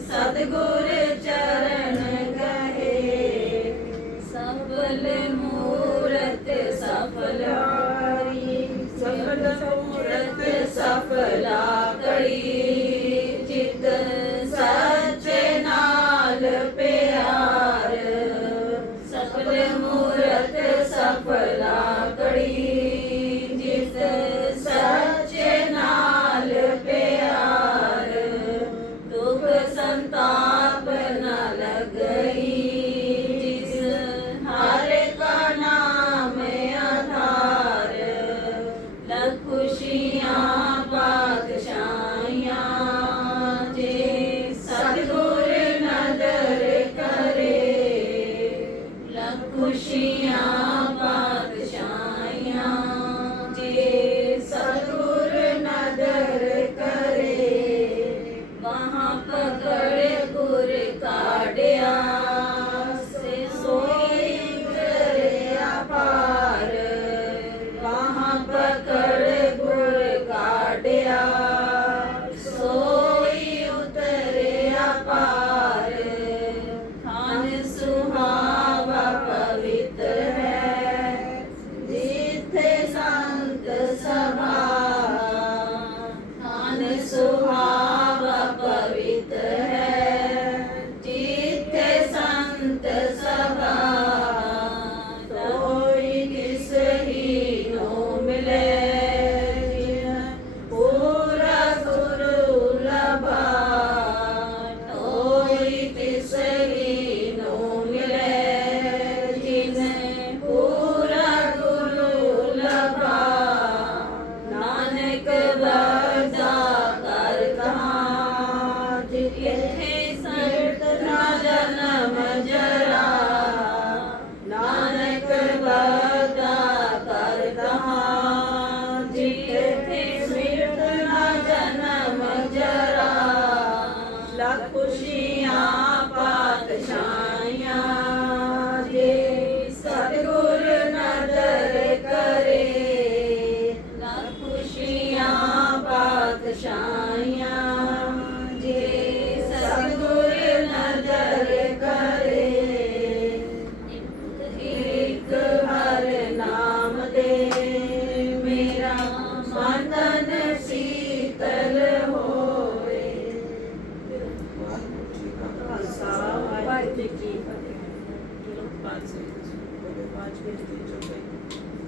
ਸਤਿਗੁਰ ਚਰਨ ਗਏ। ਸਫਲ ਮੂਰਤ ਸਫਲ ਹਾਰੀ। ਸਫਲ ਮੂਰਤ ਸਫਲਾ ਕੜੀ। ਜਿਤ ਸੱਚੇ ਨਾਲ ਪਿਆਰ। ਸਫਲ ਮੂਰਤ ਸਫਲਾ ਕੜੀ। ਜਿਤ ਸੱਚੇ ਨਾਲ ਪਿਆਰ। ਦੁਖ ਸੰਤਾਪ ਨ ਲਗਈ। ਜਿਸ ਹਰ ਕਾ ਨਾਮ ਆਧਾਰ। ਲੱਖ ਖੁਸ਼ੀਆਂ ਪਾਤਸ਼ਾਹੀਆਂ ਜੇ ਸਤਿਗੁਰ ਨਦਰ ਕਰੇ। ਲੱਖ ਖੁਸ਼ੀਆਂ ਪਾਤਸ਼ਾਹੀਆਂ ਜੇ ਸਤਿਗੁਰ ਨਦਰ ਕਰੇ। ਵਹਾਂ ਪਕੜ ਗੁਰ ਕਾੜਿਆ। ਸੋਈ पाँच बेटी जो गई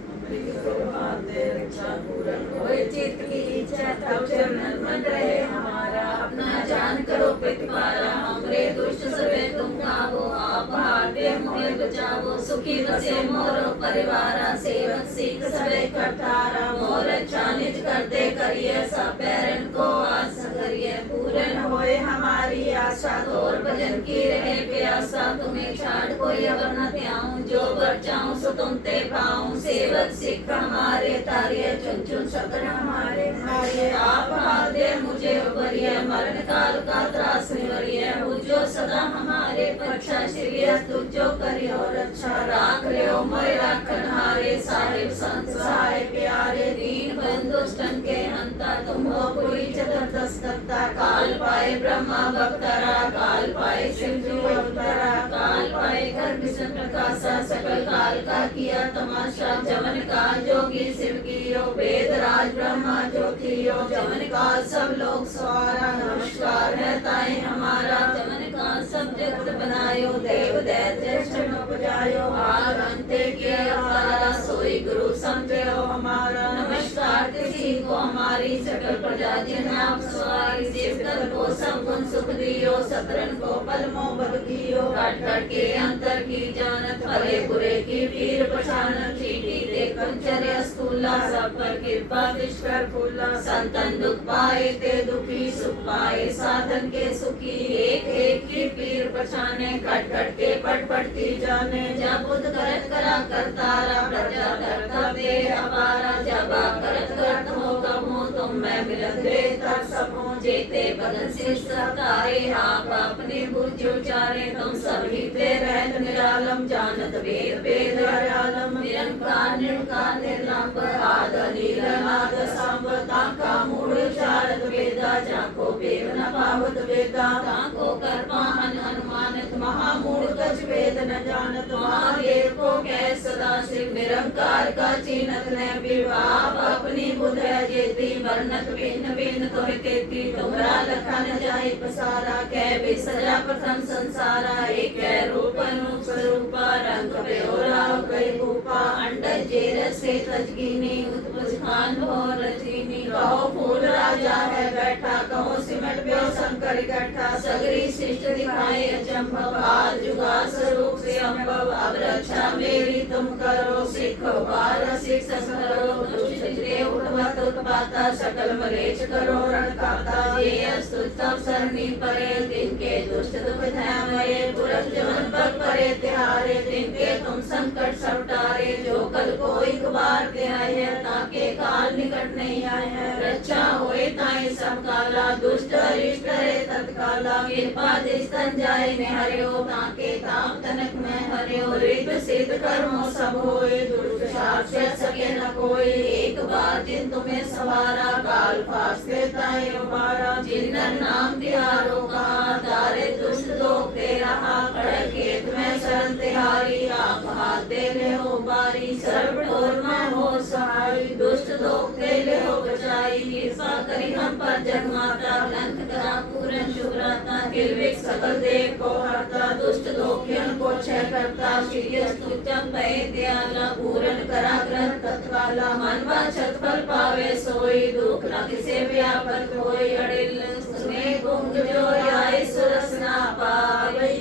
हमारी कृपा दे रक्षा पूरन कोई चित्त की इच्छा तब चरणन मन रहे हमारा, अपना जान करो प्रतिपाला, हमरे दुष्ट सबे तुम काबो, आप हाथे मोहे बचावो, सुखी बसे मोरो परिवारा, सेवक सीख सबे करतारा, मोर अच्छा निज करते करिए, सब पैरन को आस करिए, पूरन होए हमारी आशा, तोर भजन की रहे प्यासा, तुम्हें छाड़ कोई अवर न त्याऊं, जो बर चाहूं सो तुम ते पाऊं, सेवक सिख हमारे तारिये, चुन चुन शतर हमारे हारिये, आप हाथ दे मुझे उबरिए, मरण काल का त्रास निवरिए, पूजो सदा हमारे पक्षा, श्री तुझो करियो रक्षा, राख लियो मोरे राखन हारे, साहिब संत सहाय प्यारे, दीन बंधुष्टन के हंता, तुम हो कोई चतुर्दश करता, काल पाए ब्रह्मा भक्तरा, काल पाए शिव जी अवतरा, काल पाए कर विष्णु प्रकाशा, सकल काल का किया तमाशा, जमन काल जोगी शिव कियो, वेद राज ब्रह्मा ज्योतियो, जमन काल सब लोग सवारा, नमस्कार है ताई हमारा, जमन काल सब जगत बनायो, देव दैत्य क्षण उपजायो, आर अंते के अवतारा, सोई गुरु समझो हमारा, नमस्कार किसी को हमारी, सकल प्रजा जिन आप सवारी, सेवकन को सब गुण सुख दियो, सतरन को पल मोह बद कियो, काट काट के अंतर की जानत, भले बुरे की पीर पछानत, चीटी देखन चर्या स्थूला, सब पर कृपा विश्वर फूला, संतन दुख पाए ते दुखी, सुख पाए साधन के सुखी, एक एक की पीर पछाने, कट कट के पट पट की जाने, जब बुद्ध करत करा करतारा, प्रजा करता दे अपारा, जब करत करत हो कब हो तुम मैं मिलत दे तब सब हो, जेते बदन से सतारे, आप अपने बुझ उचारे, तुम सभी ते रहत निरालम, जानत वेद वेद आलम, निरंकार निर्कार निर्लंब, आद नील नाद सांब, ताका मूढ़ चारत वेदा, जाको वेद न पावत वेदा, ताको कर पाहन अनुमानत, महामूढ़ कछ वेद न जानत, महादेव को कह सदा शिव, निरंकार का चिन्हत न विवाह, अपनी बुध है जेती, वर्णत भिन्न भिन्न तो तेती, तुमरा लखा न जाए पसारा, कह बिसरा प्रथम संसारा, एक रूप अनूप स्वरूपा, रंग बेओरा कई भूपा, अंडज जेर से तजगिनी, उत्पज खान भोर रजनी, कहो फूल राजा है बैठा, कहो सिमट प्यो शंकर इकट्ठा, सगरी सृष्टि दिखाए अचंभव, आज जुगा स्वरूप से अम्भव, अब रक्षा मेरी तुम करो, सिखो बार सिख करो, दुष्ट जिते उठवत उत्पाता, सकल मलेच्छ करो रण खाता, जे अस्तुत सब सरनी परे, तिनके दुष्ट दुख मरे, पुरख जमन पग परे तिहारे, तिनके तुम संकट सब टारे, जो कल को एक बार ते आए है, ताके काल निकट नहीं आए है, रक्षा होए ताई सब काला, दुष्ट अरिष्ट करे तत्काला, कृपा दिस्तन जाए निहर्यो, ताके ताप तनक में हर्यो, रिद्ध सिद्ध कर्मो सब होए, दुष्ट साक्षात सके न कोई, एक बार जिन तुम्हें सवारा, काल फासते ताई उबारा, जिनन नाम तिहारो कहा, तारे दुष्ट लोग दे रहा, खड़क खेत में शरण तिहारी, आप हाथ दे ले हो बारी, सर्व ठोर में हो सहाय, दुष्ट लोग दे ले हो बचाई, कृपा करी हम पर जगमाता, ग्रंथ करा पूरन शुभ्राता, किलविक सकल देव को हरता, दुष्ट लोकियन को क्षय करता, श्री स्तुत्यम भय दयाला, पूरन करा ग्रंथ तत्काला, मन वांछत फल पावे सोई, दुख न किसे व्यापक होई, अड़िल सुने गुंग जो आए सुरस ना पावई,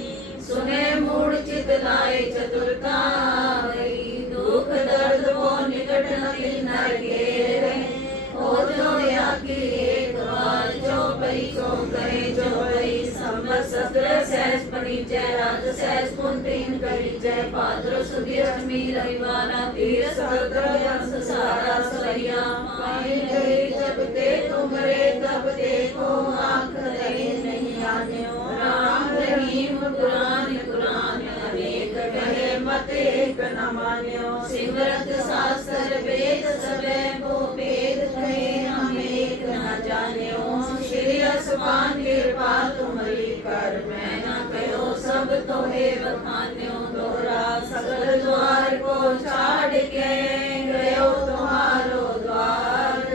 सुने मूढ़ चित लाए चतुरता, दुख दर्द वो निकट नहीं नर के, हो जो या की एक बार, जो पई सो करे जो पई, संवत सत्र सहज परिचय, रात सहज पुन तीन परिचय, भाद्र सुदी अष्टमी रविवारा, तीर सहस्त्र सारा सवैया, पाई गई जब ते तुमरे तब देखो, आँख दे नहीं आने, राम रहीम पुराण पुराण, अनेक कहे मत एक न मान्यो, सिमरत शास्त्र वेद सबे को, वेद कहे हम एक न जान्यो, श्री असमान कृपा तुम्हारी कर, मैं न कहो सब तो हे बखान्यो, दोहरा सकल द्वार को छाड़ के, गयो तुम्हारो द्वार,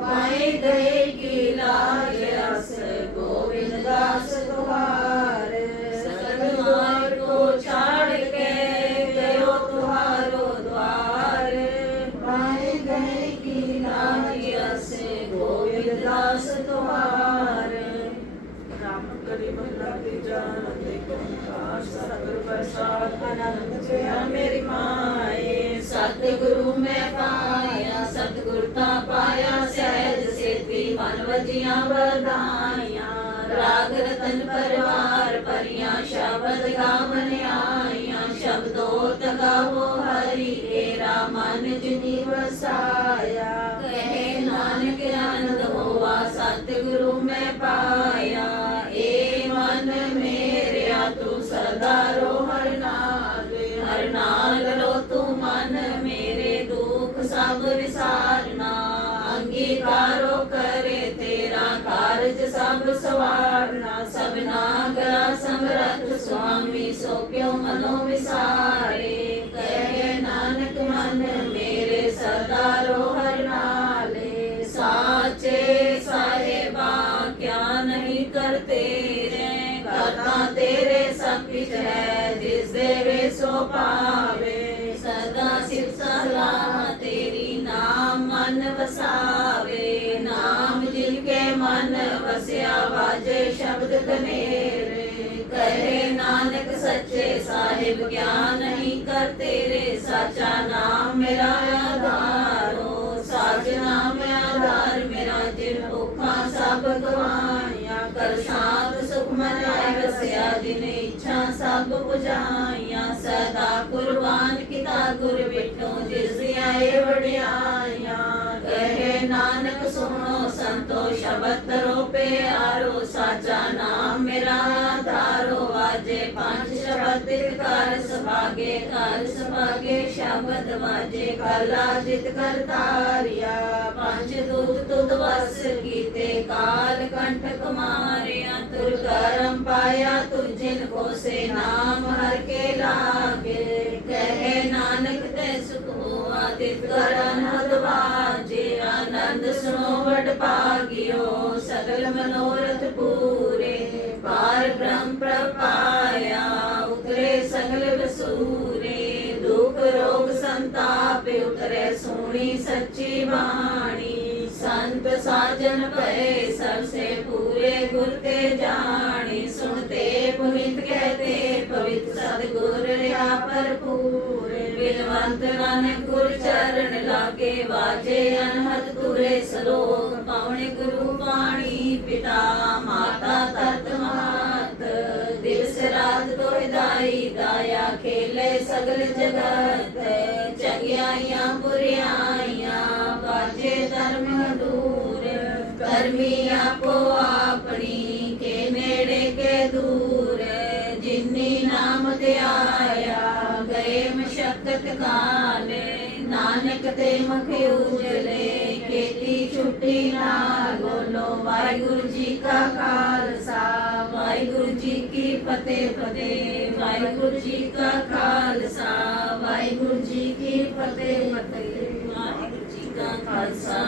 पाए गए की लाज अस, गोविंद दास तुम्हार, सकल द्वार को छाड़ के, गयो तुम्हारो सतगुरु मैं पाया सतगुर ता पाया सहज सेती मन वजिया वधाइया राग रतन परवार परियां शब्द गावन आइयां शब्दो तगावो हरि तेरा मन जिनी वसाया कहे नानक आनंद होवा सतगुरु मैं पाया ए मन मेरा तू सदा रो हर नाल रो तू मन मेरे दुख सब विसारना अंगीकारो करे तेरा कारज सब सवारना सबना गला समरथ स्वामी सो क्यों मनो विसारे कहे नानक मन मेरे सदा रो हर नाले साचे साहेबा क्या नहीं करते रे करता तेरे सब कुछ है जिस देवे सो पावे सदा सिर सलाह तेरी नाम मन वसावे नाम जिनके मन वस्या बाजे शब्द कनेरे कहे नानक सच्चे साहिब क्या नहीं करते रे साचा नाम मेरा आधारो साच नाम आधार मेरा जिन भूखा सब गवाइया कर शांत सुख मन वस्या जिन इच्छा सब बुझाइया सदा कुर्बान किता गुर बिठो जिस आए वडियाइया कहे नानक सुनो संतो शब्द रो प्यारो साचा नाम मेरा आधारो वाजे पांच शब्द कर सभागे शब्द वाजे कला जित करतारिया पांच दूत तुद वस कीते काल कंठक मारिया तुर करम पाया तुझिन को से नाम हर के लागे कहे नानक ते सुख हुआ तित करन हदवाजे आनंद सुनो वड पागियो सकल मनोरथ पूरे पार ब्रह्म प्रपाया उतरे सकल वसूरे दुख रोग संताप उतरे सोनी सच्ची वाणी संत साजन भय सबसे पूरे गुर ते जानी सुनते पुनित कहते पवित्र सतगुर रहा भरपूर बिनवंत नानक गुर चरण लागे वाजे अनहद तुरे सलोक पावने गुरु पाणी पिता माता तत महत दिवस रात तो हिदाई दाया खेले सगल जगत चंगियाइयां बुरियाइयां बाजे धर्म दूर कर्मी आपो अपनी के नेड़े के दूर जिन्नी नाम ते आया गए मशक्कत काले नानक ते मुख उजले खेती छुट्टी नाल बोलो वाहिगुरु जी का खालसा वाहिगुरु जी की फतेह वाहिगुरु जी का खालसा वाहिगुरु जी की फतेह वाहिगुरु जी का खालसा